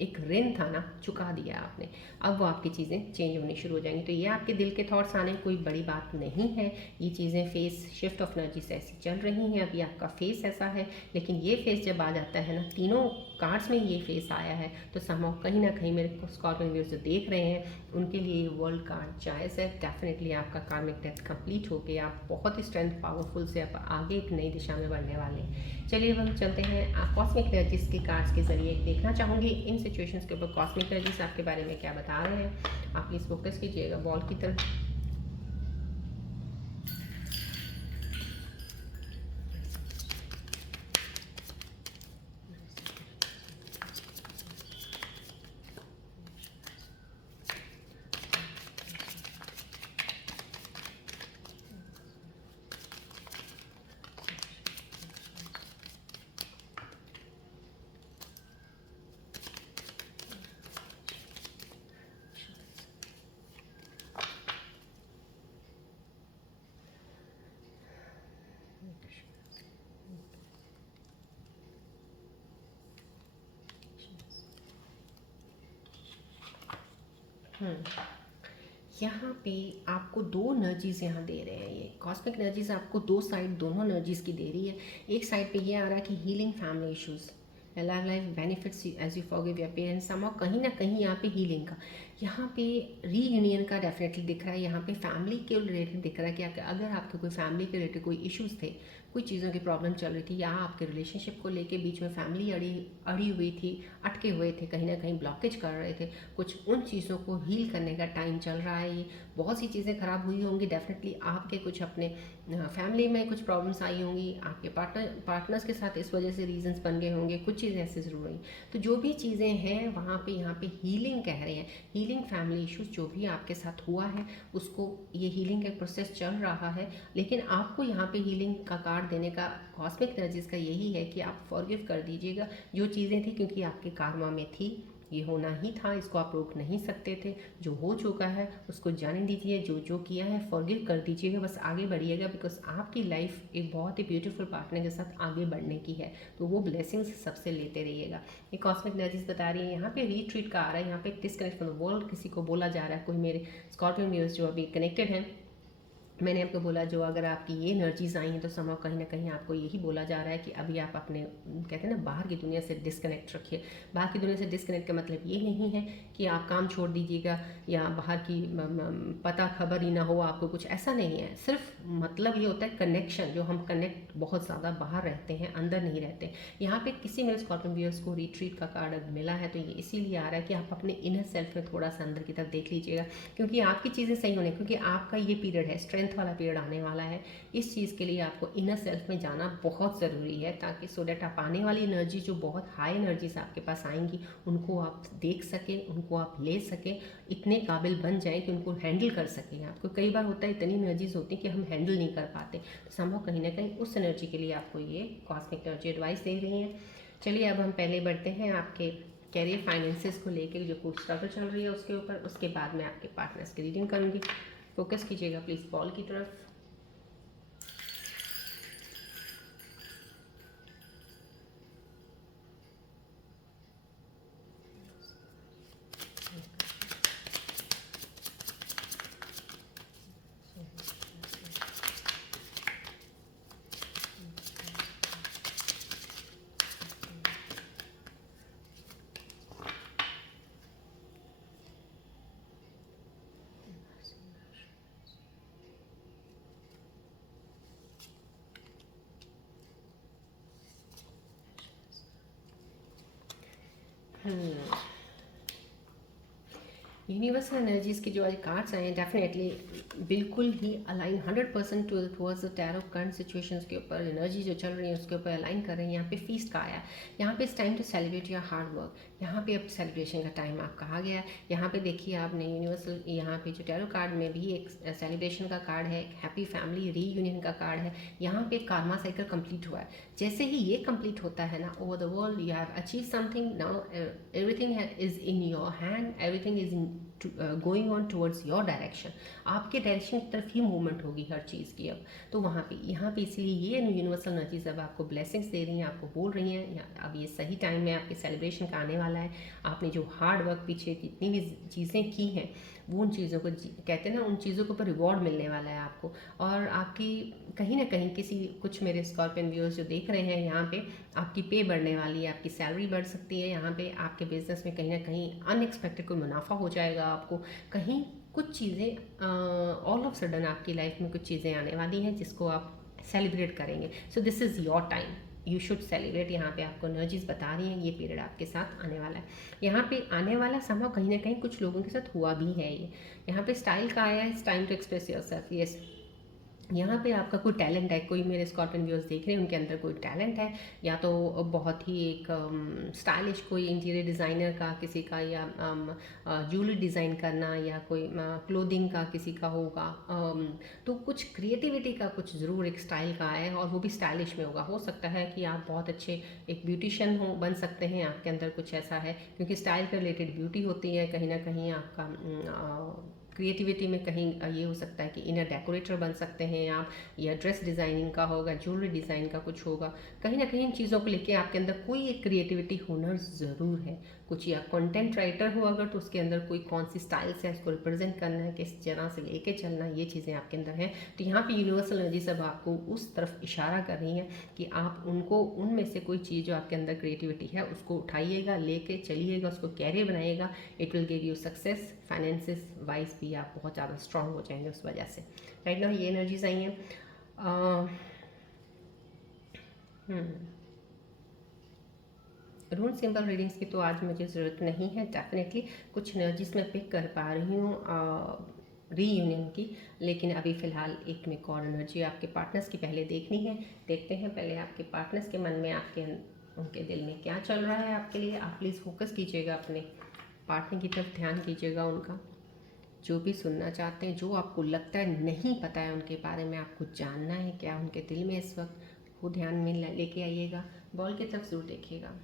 एक ऋण था ना, चुका दिया आपने, अब वो आपकी चीज़ें चेंज होनी शुरू हो जाएंगी। तो ये आपके दिल के थॉट्स आने कोई बड़ी बात नहीं है। ये चीज़ें फेस शिफ्ट ऑफ एनर्जी से ऐसी चल रही हैं, अभी आपका फेस ऐसा है, लेकिन ये फेस जब आ जाता है ना, तीनों कार्ड्स में ये फेस आया है, तो समहाउ कहीं ना कहीं मेरे स्कॉर्पियन व्यूअर्स जो देख रहे हैं उनके लिए ये वर्ल्ड कार्ड जायज़ है। डेफिनेटली आपका कार्मिक डेथ कंप्लीट हो गया, आप बहुत ही स्ट्रेंथ पावरफुल से आप आगे एक नई दिशा में बढ़ने वाले हैं। चलिए अब हम चलते हैं कॉस्मिक एनर्जीज के कार्ड्स के जरिए देखना चाहूँगी इन सिचुएशंस के ऊपर कॉस्मिक एनर्जीज आपके बारे में क्या बता रहे हैं। आप प्लीज़ फोकस कीजिएगा बॉल की तरफ। यहाँ पे आपको दो एनर्जीज़ यहाँ दे रहे हैं, ये कॉस्मिक एनर्जीज आपको दो साइड, दोनों एनर्जीज़ की दे रही है। एक साइड पे ये आ रहा है कि healing family issues, life benefits as you forgive your parents, somehow कहीं ना कहीं यहाँ पे हीलिंग का, यहाँ पे रीयूनियन का डेफिनेटली दिख रहा है। यहाँ पे फैमिली के रिलेटेड दिख रहा है कि अगर आपके कोई फैमिली के रिलेटेड कोई इश्यूज़ थे, कोई चीज़ों की प्रॉब्लम चल रही थी, या आपके रिलेशनशिप को लेके बीच में फैमिली अड़ी अड़ी हुई थी, अटके हुए थे, कहीं ना कहीं ब्लॉकेज कर रहे थे, कुछ उन चीज़ों को हील करने का टाइम चल रहा है। ये बहुत सी चीज़ें ख़राब हुई होंगी, डेफिनेटली आपके कुछ अपने फैमिली में कुछ प्रॉब्लम्स आई होंगी, आपके पार्टनर्स के साथ इस वजह से रीजंस बन गए होंगे, कुछ चीज़ें ऐसे ज़रूर हुई। तो जो भी चीज़ें हैं वहाँ पे यहाँ पे हीलिंग कह रहे हैं, हीलिंग फैमिली इश्यूज जो भी आपके साथ हुआ है उसको, ये हीलिंग का प्रोसेस चल रहा है। लेकिन आपको यहाँ पे हीलिंग का कार्ड देने का कॉस्मिक एनर्जीज का यही है कि आप फॉरगिव कर दीजिएगा जो चीज़ें थी, क्योंकि आपके कार्मा में थी, ये होना ही था, इसको आप रोक नहीं सकते थे। जो हो चुका है उसको जाने दीजिए, जो जो किया है फॉरगिव कर दीजिएगा, बस आगे बढ़िएगा, बिकॉज आपकी लाइफ एक बहुत ही ब्यूटीफुल पार्टनर के साथ आगे बढ़ने की है। तो वो ब्लेसिंग्स सबसे लेते रहिएगा। ये कॉस्मिक एनर्जीज बता रही है। यहाँ पे रीट्रीट का आ रहा है, यहाँ पे डिस्कनेक्ट फ्रॉम द वर्ल्ड किसी को बोला जा रहा है, कोई मेरे स्कॉर्पियन व्यूअर्स जो अभी कनेक्टेड हैं मैंने आपको बोला जो अगर आपकी ये एनर्जीज आई हैं तो समाव कहीं ना कहीं आपको यही बोला जा रहा है कि अभी आप अपने कहते हैं ना बाहर की दुनिया से डिस्कनेक्ट रखिए। बाहर की दुनिया से डिस्कनेक्ट का मतलब ये नहीं है कि आप काम छोड़ दीजिएगा या बाहर की पता खबर ही ना हो आपको, कुछ ऐसा नहीं है। सिर्फ मतलब ये होता है कनेक्शन, जो हम कनेक्ट बहुत ज़्यादा बाहर रहते हैं, अंदर नहीं रहते। यहाँ पे किसी मेरे स्कॉर्पियन व्यूअर्स को रिट्रीट का कार्ड अगर मिला है तो ये इसीलिए आ रहा है कि आप अपने इनर सेल्फ में थोड़ा सा अंदर की तरफ देख लीजिएगा, क्योंकि आपकी चीज़ें सही होने, क्योंकि आपका ये पीरियड है, स्ट्रेंथ वाला पीरियड आने वाला है। इस चीज़ के लिए आपको इनर सेल्फ में जाना बहुत ज़रूरी है, ताकि सो डैट आप आने वाली एनर्जी जो बहुत हाई एनर्जीज आपके पास आएंगी उनको आप देख सकें, उनको आप ले सकें, इतने काबिल बन जाएं कि उनको हैंडल कर सकें। आपको कई बार होता है इतनी एनर्जीज होती हैं कि हम हैंडल नहीं कर पाते, तो संभव कहीं ना कहीं उस एनर्जी के लिए आपको ये कॉस्मिक एनर्जी एडवाइस दे रही है। चलिए अब हम पहले बढ़ते हैं आपके कैरियर फाइनेंसेस को लेकर जो कुछ स्ट्रगल चल रही है उसके ऊपर, उसके बाद मैं आपके पार्टनर्स की रीडिंग करूँगी। फोकस कीजिएगा प्लीज़ बॉल की तरफ। यूनिवर्सल एनर्जीज़ की जो आज कार्ड्स आए हैं डेफिनेटली बिल्कुल ही align 100% towards the tarot current situations के ऊपर, एनर्जी जो चल रही है उसके ऊपर अलाइन कर रही है। यहाँ पे फीस्ट का आया, यहाँ पे it's time to celebrate your hard work. यहाँ पे अब सेलिब्रेशन का टाइम आपका आ गया है। यहाँ पे देखिए आपने यूनिवर्सल, यहाँ पे जो टैरो कार्ड में भी एक सेलिब्रेशन का कार्ड है, एक हैप्पी फैमिली रीयूनियन का कार्ड है। यहाँ पे कार्मा साइकिल कंप्लीट हुआ है। जैसे ही ये कंप्लीट होता है ना, over the world you have achieve something, now everything is in your hand, everything is in going on towards your direction. आपके डायरेक्शन की तरफ ही मूवमेंट होगी हर चीज़ की अब। तो वहाँ पे यहाँ पे इसलिए ये यूनिवर्सल एनर्जीज अब आपको ब्लेसिंग्स दे रही हैं, आपको बोल रही हैं अब ये सही टाइम है आपके सेलिब्रेशन का आने वाला है। आपने जो हार्ड वर्क पीछे जितनी भी चीज़ें की हैं वो उन चीज़ों को कहते हैं ना, उन चीज़ों के ऊपर रिवॉर्ड मिलने वाला है आपको। और आपकी कहीं ना कहीं किसी कुछ मेरे स्कॉर्पियन व्यूअर्स जो देख रहे हैं यहाँ पे, आपकी पे बढ़ने वाली है, आपकी सैलरी बढ़ सकती है। यहाँ पे आपके बिजनेस में कहीं ना कहीं अनएक्सपेक्टेड कोई मुनाफा हो जाएगा आपको। कहीं कुछ चीज़ें ऑल ऑफ सडन आपकी लाइफ में कुछ चीज़ें आने वाली हैं जिसको आप सेलिब्रेट करेंगे। So this is your time, you should celebrate. यहाँ पे आपको एनर्जीज बता रही हैं ये पीरियड आपके साथ आने वाला है। यहाँ पे आने वाला संभव कहीं ना कहीं कुछ लोगों के साथ हुआ भी है ये। यहाँ पे स्टाइल का आया है, it's time to express yourself. Yes, यहाँ पे आपका कोई टैलेंट है, कोई मेरे स्कॉर्पियन व्यूअर्स देख रहे हैं उनके अंदर कोई टैलेंट है, या तो बहुत ही एक स्टाइलिश कोई इंटीरियर डिज़ाइनर का किसी का, या ज्वेलरी डिज़ाइन करना, या कोई क्लोथिंग का किसी का होगा। तो कुछ क्रिएटिविटी का कुछ ज़रूर एक स्टाइल का है, और वो भी स्टाइलिश में होगा। हो सकता है कि आप बहुत अच्छे एक ब्यूटिशियन हो, बन सकते हैं, आपके अंदर कुछ ऐसा है, क्योंकि स्टाइल के रिलेटेड ब्यूटी होती है। कहीं ना कहीं आपका क्रिएटिविटी में कहीं ये हो सकता है कि इनर डेकोरेटर बन सकते हैं आप, या ड्रेस डिज़ाइनिंग का होगा, ज्वेलरी डिज़ाइन का कुछ होगा। कहीं ना कहीं इन चीज़ों को लेके आपके अंदर कोई एक क्रिएटिविटी हुनर ज़रूर है कुछ। या कंटेंट राइटर हो अगर, तो उसके अंदर कोई कौन सी स्टाइल से उसको रिप्रेजेंट करना है, किस तरह से लेके चलना है, ये चीज़ें आपके अंदर हैं। तो यहाँ पे यूनिवर्सल एनर्जी सब आपको उस तरफ इशारा कर रही है कि आप उनको, उनमें से कोई चीज़ जो आपके अंदर क्रिएटिविटी है उसको उठाइएगा, लेके चलिएगा, उसको कैरियर बनाइएगा। It will give you success. Finances wise भी आप बहुत ज़्यादा स्ट्रांग हो जाएंगे उस वजह से। राइट नाउ ये एनर्जीज आई हैं। रून सिंबल रीडिंग्स की तो आज मुझे ज़रूरत नहीं है। डेफिनेटली कुछ एनर्जीज मैं पिक कर पा रही हूँ रीयूनियन की, लेकिन अभी फ़िलहाल एक में और एनर्जी आपके पार्टनर्स की पहले देखनी है। देखते हैं पहले आपके पार्टनर्स के मन में, आपके उनके दिल में क्या चल रहा है आपके लिए। आप प्लीज़ फोकस कीजिएगा, अपने पार्टनर की तरफ ध्यान कीजिएगा, उनका जो भी सुनना चाहते हैं, जो आपको लगता है नहीं पता है उनके बारे में, आपको जानना है क्या उनके दिल में इस वक्त, वो ध्यान में लेके आइएगा। बॉल की तरफ जरूर देखिएगा।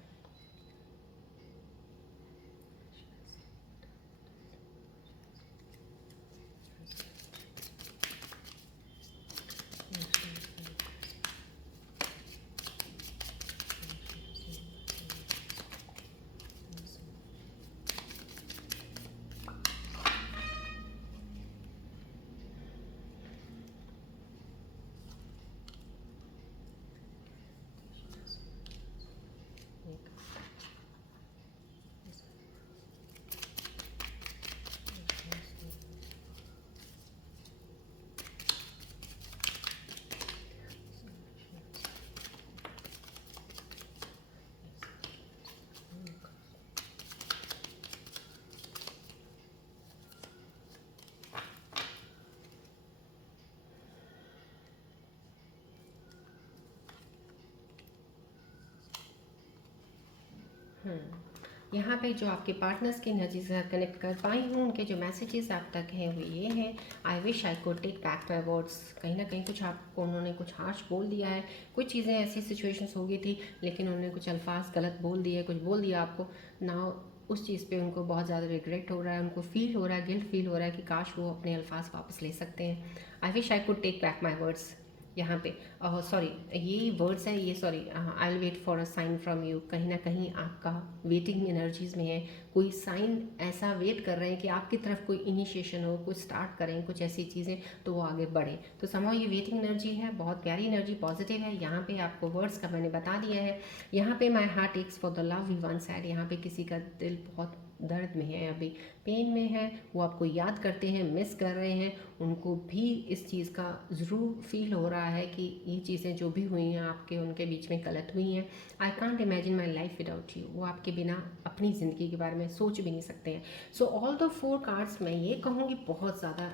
यहाँ पे जो आपके पार्टनर्स की एनर्जी से कनेक्ट कर पाई हूँ, उनके जो मैसेजेस आप तक हैं वो ये हैं। I wish I could take back my words. कहीं ना कहीं कुछ आपको उन्होंने कुछ हार्श बोल दिया है, कुछ चीज़ें ऐसी सिचुएशंस हो गई थी, लेकिन उन्होंने कुछ अल्फाज गलत बोल दिए, कुछ बोल दिया आपको ना। उस चीज़ पे उनको बहुत ज़्यादा रिग्रेट हो रहा है, उनको फील हो रहा है, गिल्ट फील हो रहा है कि काश वो अपने अल्फाज वापस ले सकते हैं। I wish I could take back my words. यहाँ पे सॉरी, ये वर्ड्स है, ये sorry, I will wait for a sign from you. कहीं ना कहीं आपका वेटिंग एनर्जीज में है, कोई साइन ऐसा वेट कर रहे हैं कि आपकी तरफ कोई इनिशिएशन हो, कुछ स्टार्ट करें, कुछ ऐसी चीज़ें तो वो आगे बढ़े। तो समहाउ ये वेटिंग एनर्जी है, बहुत प्यारी एनर्जी, पॉजिटिव है। यहाँ पे आपको वर्ड्स का मैंने बता दिया है। यहाँ पे my heart aches for the love we one side. यहाँ पे किसी का दिल बहुत दर्द में है, अभी पेन में है, वो आपको याद करते हैं, मिस कर रहे हैं, उनको भी इस चीज़ का ज़रूर फील हो रहा है कि ये चीज़ें जो भी हुई हैं आपके उनके बीच में गलत हुई हैं। I can't imagine my life without you. वो आपके बिना अपनी ज़िंदगी के बारे में सोच भी नहीं सकते हैं। सो ऑल द 4 कार्ड्स मैं ये कहूँगी बहुत ज़्यादा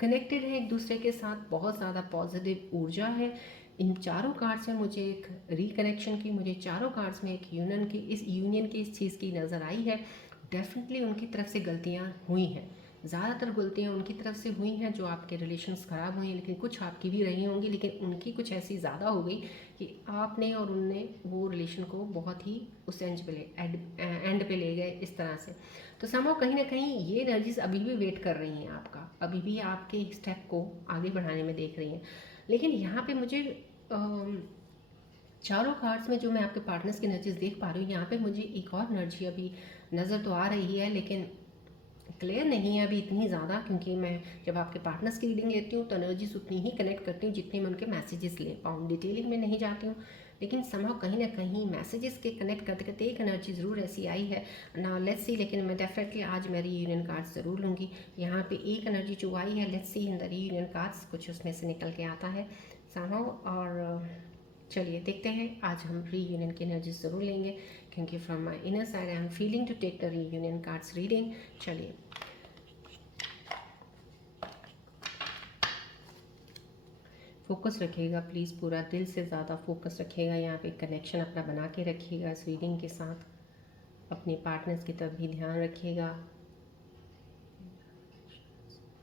कनेक्टेड है एक दूसरे के साथ, बहुत ज़्यादा पॉजिटिव ऊर्जा है। इन चारों कार्ड्स में मुझे एक रिकनेक्शन की, मुझे चारों कार्ड्स में एक यूनियन की इस चीज़ की नज़र आई है। डेफिनेटली उनकी तरफ से गलतियाँ हुई हैं, ज़्यादातर गलतियाँ उनकी तरफ से हुई हैं जो आपके रिलेशंस ख़राब हुए हैं, लेकिन कुछ आपकी भी रही होंगी, लेकिन उनकी कुछ ऐसी ज़्यादा हो गई कि आपने और उनने वो रिलेशन को बहुत ही उस एंड पे ले गए इस तरह से। तो समहाउ कहीं ना कहीं ये एनर्जीज अभी भी वेट कर रही हैं आपका, अभी भी आपके स्टेप को आगे बढ़ाने में देख रही हैं। लेकिन यहाँ पे मुझे चारों कार्ड्स में जो मैं आपके पार्टनर्स की एनर्जीज देख पा रही हूँ, यहाँ पे मुझे एक और एनर्जी अभी नज़र तो आ रही है, लेकिन क्लियर नहीं है अभी इतनी ज़्यादा, क्योंकि मैं जब आपके पार्टनर्स की रीडिंग लेती हूँ तो एनर्जीज उतनी ही कनेक्ट करती हूँ जितनी मैं उनके मैसेजेस ले पाऊँ, डिटेलिंग में नहीं जाती हूँ। लेकिन समहाउ कहीं ना कहीं मैसेजेस के कनेक्ट करते करते एक एनर्जी ज़रूर ऐसी आई है ना, लेट्स सी। लेकिन मैं डेफिनेटली आज मैं रीयूनियन कार्ड्स ज़रूर लूँगी। यहाँ पे एक एनर्जी जो आई है, let's see in the reunion cards, कुछ उसमें से निकल के आता है समहाउ। और चलिए देखते हैं, आज हम रीयूनियन की एनर्जी ज़रूर लेंगे, क्योंकि from my inner side I am feeling to take the reunion cards reading. चलिए, फोकस रखिएगा प्लीज़, पूरा दिल से ज़्यादा फोकस रखिएगा, यहाँ पे कनेक्शन अपना बना के रखिएगा इस रीडिंग के साथ। अपने पार्टनर्स की तरफ भी ध्यान रखिएगा,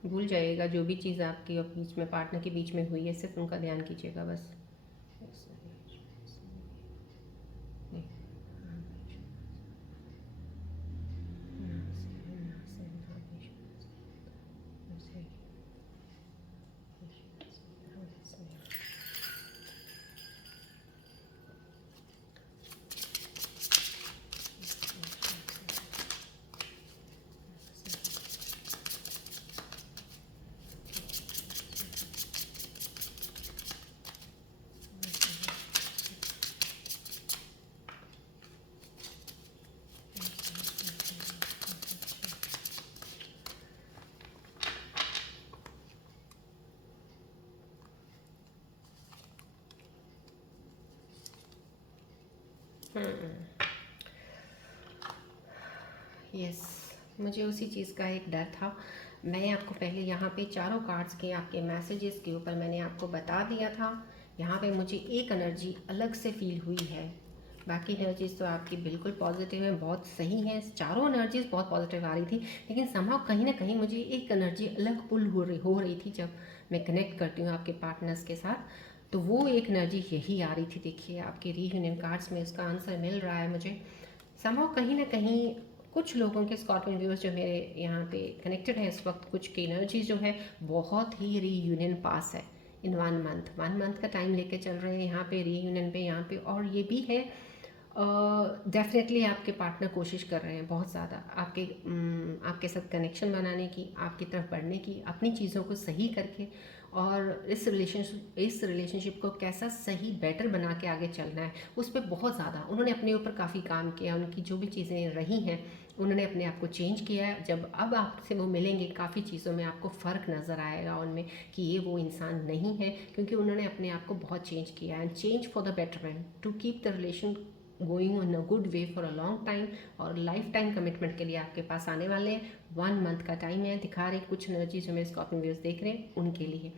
भूल जाइएगा जो भी चीज़ आपकी और बीच में पार्टनर के बीच में हुई है, सिर्फ उनका ध्यान कीजिएगा बस। यस, मुझे उसी चीज़ का एक डर था। मैं आपको पहले यहाँ पे चारों कार्ड्स के आपके मैसेजेस के ऊपर मैंने आपको बता दिया था। यहाँ पे मुझे एक एनर्जी अलग से फील हुई है, बाकी एनर्जीज तो आपकी बिल्कुल पॉजिटिव हैं, बहुत सही हैं, चारों एनर्जीज बहुत पॉजिटिव आ रही थी। लेकिन समहाउ कहीं ना कहीं मुझे एक एनर्जी अलग पुल हो रही थी जब मैं कनेक्ट करती हूँ आपके पार्टनर्स के साथ, तो वो एक एनर्जी यही आ रही थी। देखिए आपके रीयूनियन कार्ड्स में उसका आंसर मिल रहा है मुझे। समहाउ कहीं ना कहीं कुछ लोगों के स्कॉर्पियन व्यूअर्स जो मेरे यहाँ पे कनेक्टेड हैं इस वक्त, कुछ की एनर्जी जो है बहुत ही रीयूनियन पास है। इन 1 मंथ का टाइम लेके चल रहे हैं यहाँ पे रीयूनियन पे, यहाँ पे। और ये भी है डेफिनेटली आपके पार्टनर कोशिश कर रहे हैं बहुत ज़्यादा आपके साथ कनेक्शन बनाने की, आपकी तरफ बढ़ने की, अपनी चीज़ों को सही करके, और इस रिलेशनशिप को कैसा सही बेटर बना के आगे चलना है, उस पर बहुत ज़्यादा उन्होंने अपने ऊपर काफ़ी काम किया। उनकी जो भी चीज़ें रही हैं उन्होंने अपने आप को चेंज किया है। जब अब आपसे वो मिलेंगे, काफ़ी चीज़ों में आपको फ़र्क नज़र आएगा उनमें कि ये वो इंसान नहीं है, क्योंकि उन्होंने अपने आप को बहुत चेंज किया है। And change for the betterment to keep the relation going in a good way for a long time, और लाइफ टाइम कमिटमेंट के लिए आपके पास आने वाले हैं। 1 मंथ का टाइम है, दिखा रहे कुछ एनर्जी जो मेरे स्कॉर्पियन व्यूअर्स देख रहे हैं उनके लिए।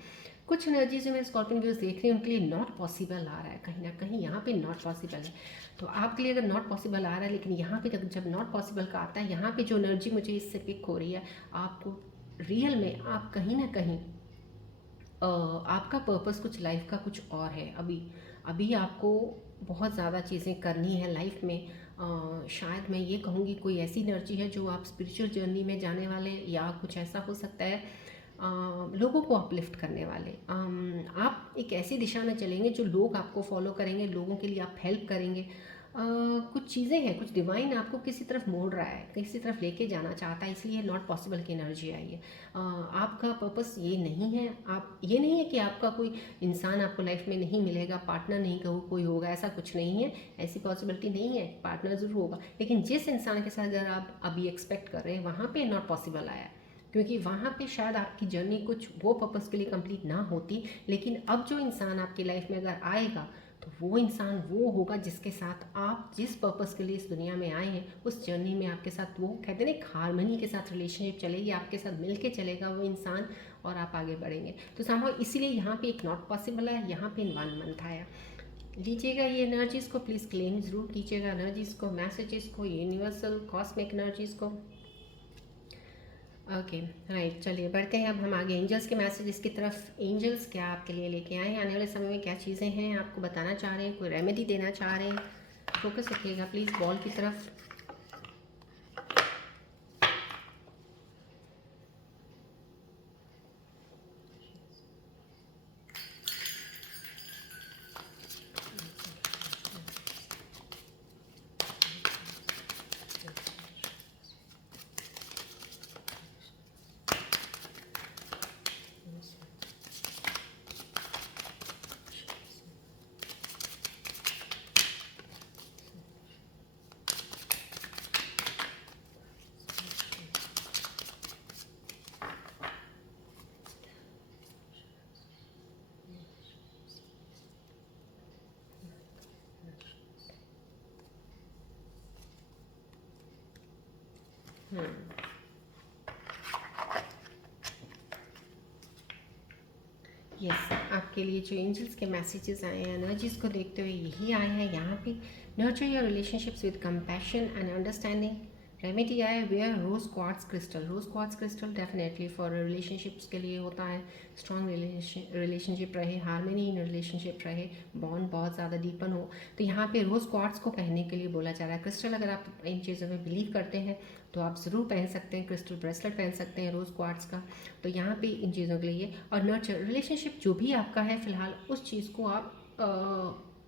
कुछ एनर्जी जो मैं स्कॉर्पियन व्यूज देख रही हूँ उनके लिए नॉट पॉसिबल आ रहा है, कहीं ना कहीं यहाँ पे नॉट पॉसिबल है। तो आपके लिए अगर नॉट पॉसिबल आ रहा है, लेकिन यहाँ पे जब नॉट पॉसिबल का आता है, यहाँ पे जो एनर्जी मुझे इससे पिक हो रही है, आपको रियल में आप कहीं ना कहीं आपका पर्पस कुछ लाइफ का कुछ और है। अभी अभी आपको बहुत ज़्यादा चीज़ें करनी है लाइफ में। शायद मैं ये कहूँगी कोई ऐसी एनर्जी है जो आप स्पिरिचुअल जर्नी में जाने वाले, या कुछ ऐसा हो सकता है लोगों को अपलिफ्ट करने वाले। आप एक ऐसी दिशा में चलेंगे जो लोग आपको फॉलो करेंगे, लोगों के लिए आप हेल्प करेंगे। कुछ चीज़ें हैं, कुछ डिवाइन आपको किसी तरफ मोड़ रहा है, किसी तरफ लेके जाना चाहता है, इसलिए नॉट पॉसिबल की एनर्जी आई है। आपका पर्पस ये नहीं है, आप ये नहीं है कि आपका कोई इंसान आपको लाइफ में नहीं मिलेगा, पार्टनर नहीं कहो कोई होगा, ऐसा कुछ नहीं है। ऐसी पॉसिबिलिटी नहीं है, पार्टनर ज़रूर होगा, लेकिन जिस इंसान के साथ अगर आप अभी एक्सपेक्ट कर रहे हैं वहाँ पे नॉट पॉसिबल आया, क्योंकि वहाँ पे शायद आपकी जर्नी कुछ वो पर्पस के लिए कंप्लीट ना होती। लेकिन अब जो इंसान आपकी लाइफ में अगर आएगा तो वो इंसान वो होगा जिसके साथ आप जिस पर्पस के लिए इस दुनिया में आए हैं, उस जर्नी में आपके साथ, वो कहते हैं ना, एक हारमोनी के साथ रिलेशनशिप चलेगी, आपके साथ मिल के चलेगा वो इंसान, और आप आगे बढ़ेंगे। तो संभव इसीलिए यहाँ पे एक नॉट पॉसिबल है, यहाँ पे 1 मंथ आया। लीजिएगा ये एनर्जीज़ को, प्लीज़ क्लेम ज़रूर कीजिएगा एनर्जीज़ को, मैसेजेस को, यूनिवर्सल कॉस्मिक एनर्जीज़ को। ओके राइट, चलिए बढ़ते हैं अब हम आगे एंजल्स के मैसेजेस की तरफ। एंजल्स क्या आपके लिए लेके आए हैं, आने वाले समय में क्या चीज़ें हैं आपको बताना चाह रहे हैं, कोई रेमेडी देना चाह रहे हैं। फोकस रखिएगा प्लीज़ बॉल की तरफ। यस, आपके लिए जो एंजल्स के मैसेजेस आए हैं, एनर्जीज़ को देखते हुए यही आए हैं यहाँ पे। Nurture your relationships with compassion and understanding. Remedy आया wear rose quartz crystal. Rose quartz crystal definitely for relationships के लिए होता है। स्ट्रॉन्ग रिलेशनशिप रहे, हारमोनी इन रिलेशनशिप रहे, बॉन्ड बहुत ज़्यादा डीपन हो, तो यहाँ पे रोज़ क्वार्ट्स को पहनने के लिए बोला जा रहा है। क्रिस्टल अगर आप इन चीज़ों में बिलीव करते हैं तो आप ज़रूर पहन सकते हैं, क्रिस्टल ब्रेसलेट पहन सकते हैं रोज़ क्वार्ट्स का। तो यहाँ पे इन चीज़ों के लिए, और नर्चर रिलेशनशिप जो भी आपका है फ़िलहाल, उस चीज़ को आप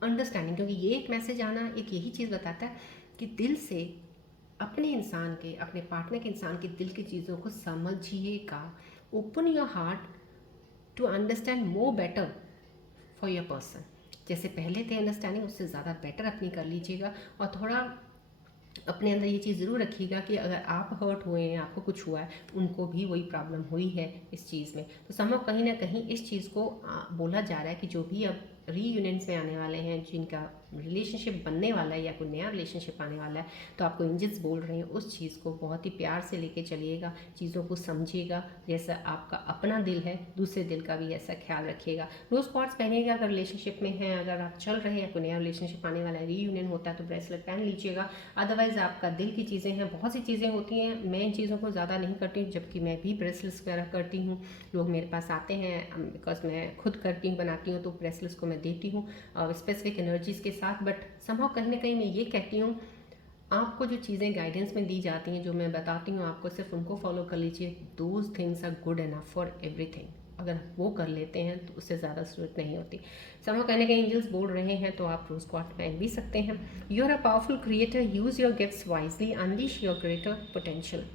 अंडरस्टैंडिंग, क्योंकि ये एक मैसेज आना एक यही चीज़ बताता है कि दिल से अपने इंसान के, अपने पार्टनर के इंसान के दिल की चीज़ों को समझिएगा। Open your heart to understand more better for your person. जैसे पहले थे अंडरस्टैंडिंग, उससे ज़्यादा बेटर अपनी कर लीजिएगा। और थोड़ा अपने अंदर ये चीज़ ज़रूर रखिएगा कि अगर आप हर्ट हुए हैं, आपको कुछ हुआ है, उनको भी वही प्रॉब्लम हुई है इस चीज़ में। तो संभव कहीं ना कहीं इस चीज़ को बोला जा रहा है कि जो भी अब रीयूनियंस में आने वाले हैं, जिनका रिलेशनशिप बनने वाला है या कोई नया रिलेशनशिप आने वाला है, तो आपको एंजल्स बोल रहे हैं उस चीज़ को बहुत ही प्यार से लेके चलिएगा, चीज़ों को समझिएगा। जैसा आपका अपना दिल है, दूसरे दिल का भी ऐसा ख्याल रखिएगा। रोज़ क्वार्ट्स पहनिएगा अगर रिलेशनशिप में हैं, अगर आप चल रहे हैं, कोई नया रिलेशनशिप आने वाला है, रीयूनियन होता है तो ब्रेसलेट पहन लीजिएगा। अदरवाइज़ आपका दिल की चीज़ें हैं, बहुत सी चीज़ें होती हैं, मैं इन चीज़ों को ज़्यादा नहीं करती हूँ, जबकि मैं भी ब्रेसलेट्स वगैरह करती हूँ। लोग मेरे पास आते हैं बिकॉज मैं खुद करती हूँ, बनाती हूँ, तो ब्रेसलेट्स को मैं देती हूँ स्पेसिफिक एनर्जीज़ के साथ। बट समहाउ कहीं ना कहीं मैं ये कहती हूँ, आपको जो चीज़ें गाइडेंस में दी जाती हैं, जो मैं बताती हूँ आपको, सिर्फ उनको फॉलो कर लीजिए। Those things are good enough for everything. अगर वो कर लेते हैं तो उससे ज़्यादा ज़रूरत नहीं होती। समहाउ कहने के एंजल्स बोल रहे हैं तो आप रोज़ क्वार्ट पहन भी सकते हैं। You are a powerful creator, use your gifts wisely, unleash your greater potential.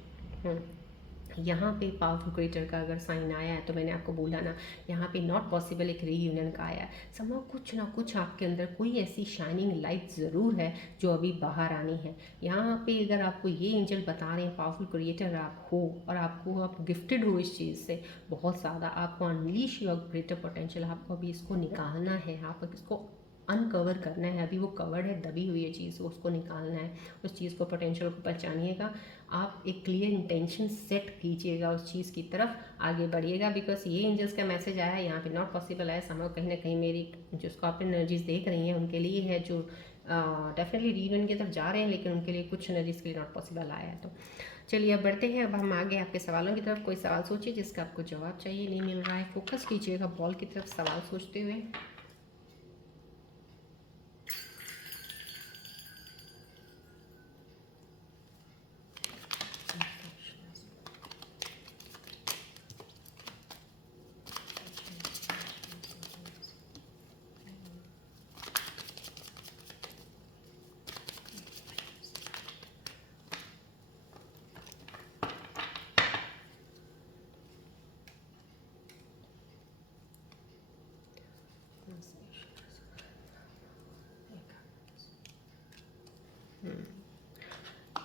यहाँ पे पावरफुल क्रिएटर का अगर साइन आया है तो मैंने आपको बोला ना, यहाँ पे नॉट पॉसिबल एक रीयूनियन का आया है। समझो कुछ ना कुछ आपके अंदर कोई ऐसी शाइनिंग लाइट ज़रूर है जो अभी बाहर आनी है। यहाँ पे अगर आपको ये एंजल बता रहे हैं पावरफुल क्रिएटर आप हो, और आप गिफ्टेड हो इस चीज़ से बहुत ज़्यादा, आपको अनलीश योर ग्रेटर पोटेंशियल, आपको अभी इसको निकालना है, आप इसको अनकवर करना है। अभी वो कवर्ड है, दबी हुई है चीज़, उसको निकालना है, उस चीज़ को पोटेंशियल को पहचानिएगा। आप एक क्लियर इंटेंशन सेट कीजिएगा, उस चीज़ की तरफ आगे बढ़िएगा। बिकॉज ये एंजल्स का मैसेज आया है यहाँ पे, नॉट पॉसिबल है समझो, कहीं ना कहीं मेरी जो स्कॉर्पियन एनर्जीज देख रही हैं उनके लिए है, जो डेफिनेटली रीयूनियन की तरफ जा रहे हैं, लेकिन उनके लिए कुछ एनर्जीज के लिए नॉट पॉसिबल आया है। तो चलिए अब बढ़ते हैं, अब हम आगे आपके सवालों की तरफ। कोई सवाल सोचिए जिसका आपको जवाब चाहिए, नहीं मिल रहा है, फोकस कीजिएगा बॉल की तरफ सवाल सोचते हुए।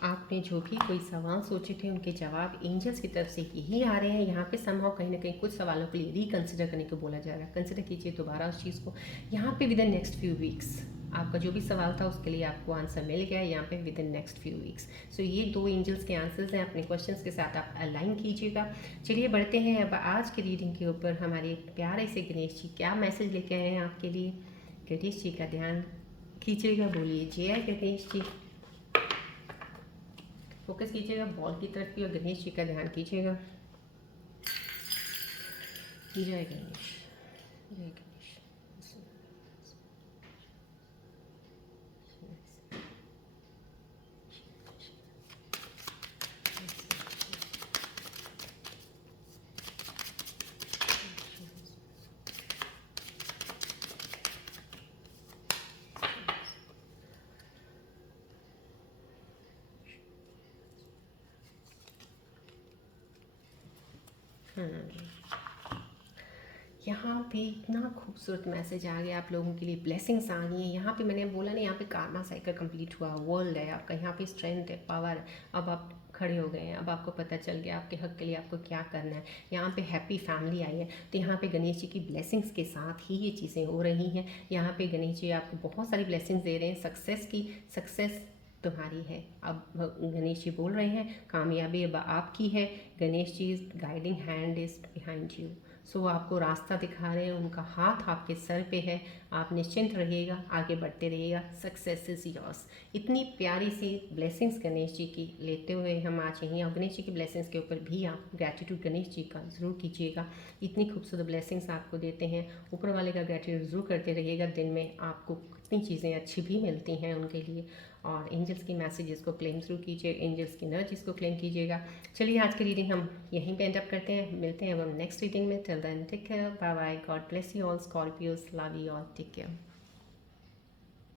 आपने जो भी कोई सवाल सोचे थे उनके जवाब एंजल्स की तरफ से यही आ रहे हैं। यहाँ पे समहाउ कहीं ना कहीं कुछ सवालों के लिए रिकंसिडर करने को बोला जा रहा है। कंसिडर कीजिए दोबारा उस चीज़ को। यहाँ पे within next few weeks आपका जो भी सवाल था उसके लिए आपको आंसर मिल गया है यहाँ पे within next few weeks. So ये 2 एंजल्स के आंसर्स हैं, अपने क्वेश्चंस के साथ आप अलाइन कीजिएगा। चलिए बढ़ते हैं अब आज की रीडिंग के ऊपर। हमारे प्यारे से गणेश जी क्या मैसेज लेके आए हैं आपके लिए। गणेश जी का ध्यान खींचिएगा, बोलिए जय गणेश जी। फोकस कीजिएगा बॉल की तरफ भी और गणेश जी का ध्यान कीजिएगा। जय गणेश, जय गणेश। यहाँ पे इतना खूबसूरत मैसेज आ गया आप लोगों के लिए, ब्लेसिंग्स आ गई हैं। यहाँ पे मैंने बोला ना, यहाँ पे कार्मा साइकिल कंप्लीट हुआ, वर्ल्ड है आपका, यहाँ पे स्ट्रेंथ है, पावर है। अब आप खड़े हो गए हैं, अब आपको पता चल गया आपके हक के लिए आपको क्या करना है। यहाँ पे हैप्पी फैमिली आई है, तो यहाँ पे गणेश जी की ब्लेसिंग्स के साथ ही ये चीज़ें हो रही हैं। यहाँ पे गणेश जी आपको बहुत सारी ब्लेसिंग्स दे रहे हैं, सक्सेस की। सक्सेस तुम्हारी है, अब गणेश जी बोल रहे हैं कामयाबी अब आपकी है। Ganesh ji guiding hand is behind you. So आपको रास्ता दिखा रहे हैं, उनका हाथ आपके सर पे है। आप निश्चिंत रहिएगा, आगे बढ़ते रहिएगा, सक्सेस इज़ योर्स। इतनी प्यारी सी ब्लेसिंग्स गणेश जी की लेते हुए हम आज यहीं, और गणेश जी की ब्लेसिंग्स के ऊपर भी आप ग्रैटिट्यूड गणेश जी का ज़रूर कीजिएगा। इतनी खूबसूरत ब्लेसिंग्स आपको देते हैं, ऊपर वाले का ग्रैटिट्यूड ज़रूर करते रहिएगा। दिन में आपको कितनी चीज़ें अच्छी भी मिलती हैं उनके लिए। और एंजल्स की मैसेजेस को क्लेम ज़रूर कीजिए, एंजल्स की एनर्जीज़ को क्लेम कीजिएगा। चलिए आज की रीडिंग हम यहीं पे एंड अप करते हैं, मिलते हैं अब हम नेक्स्ट रीडिंग में। Till then take care, bye bye, God bless you all Scorpios, love you all, take care.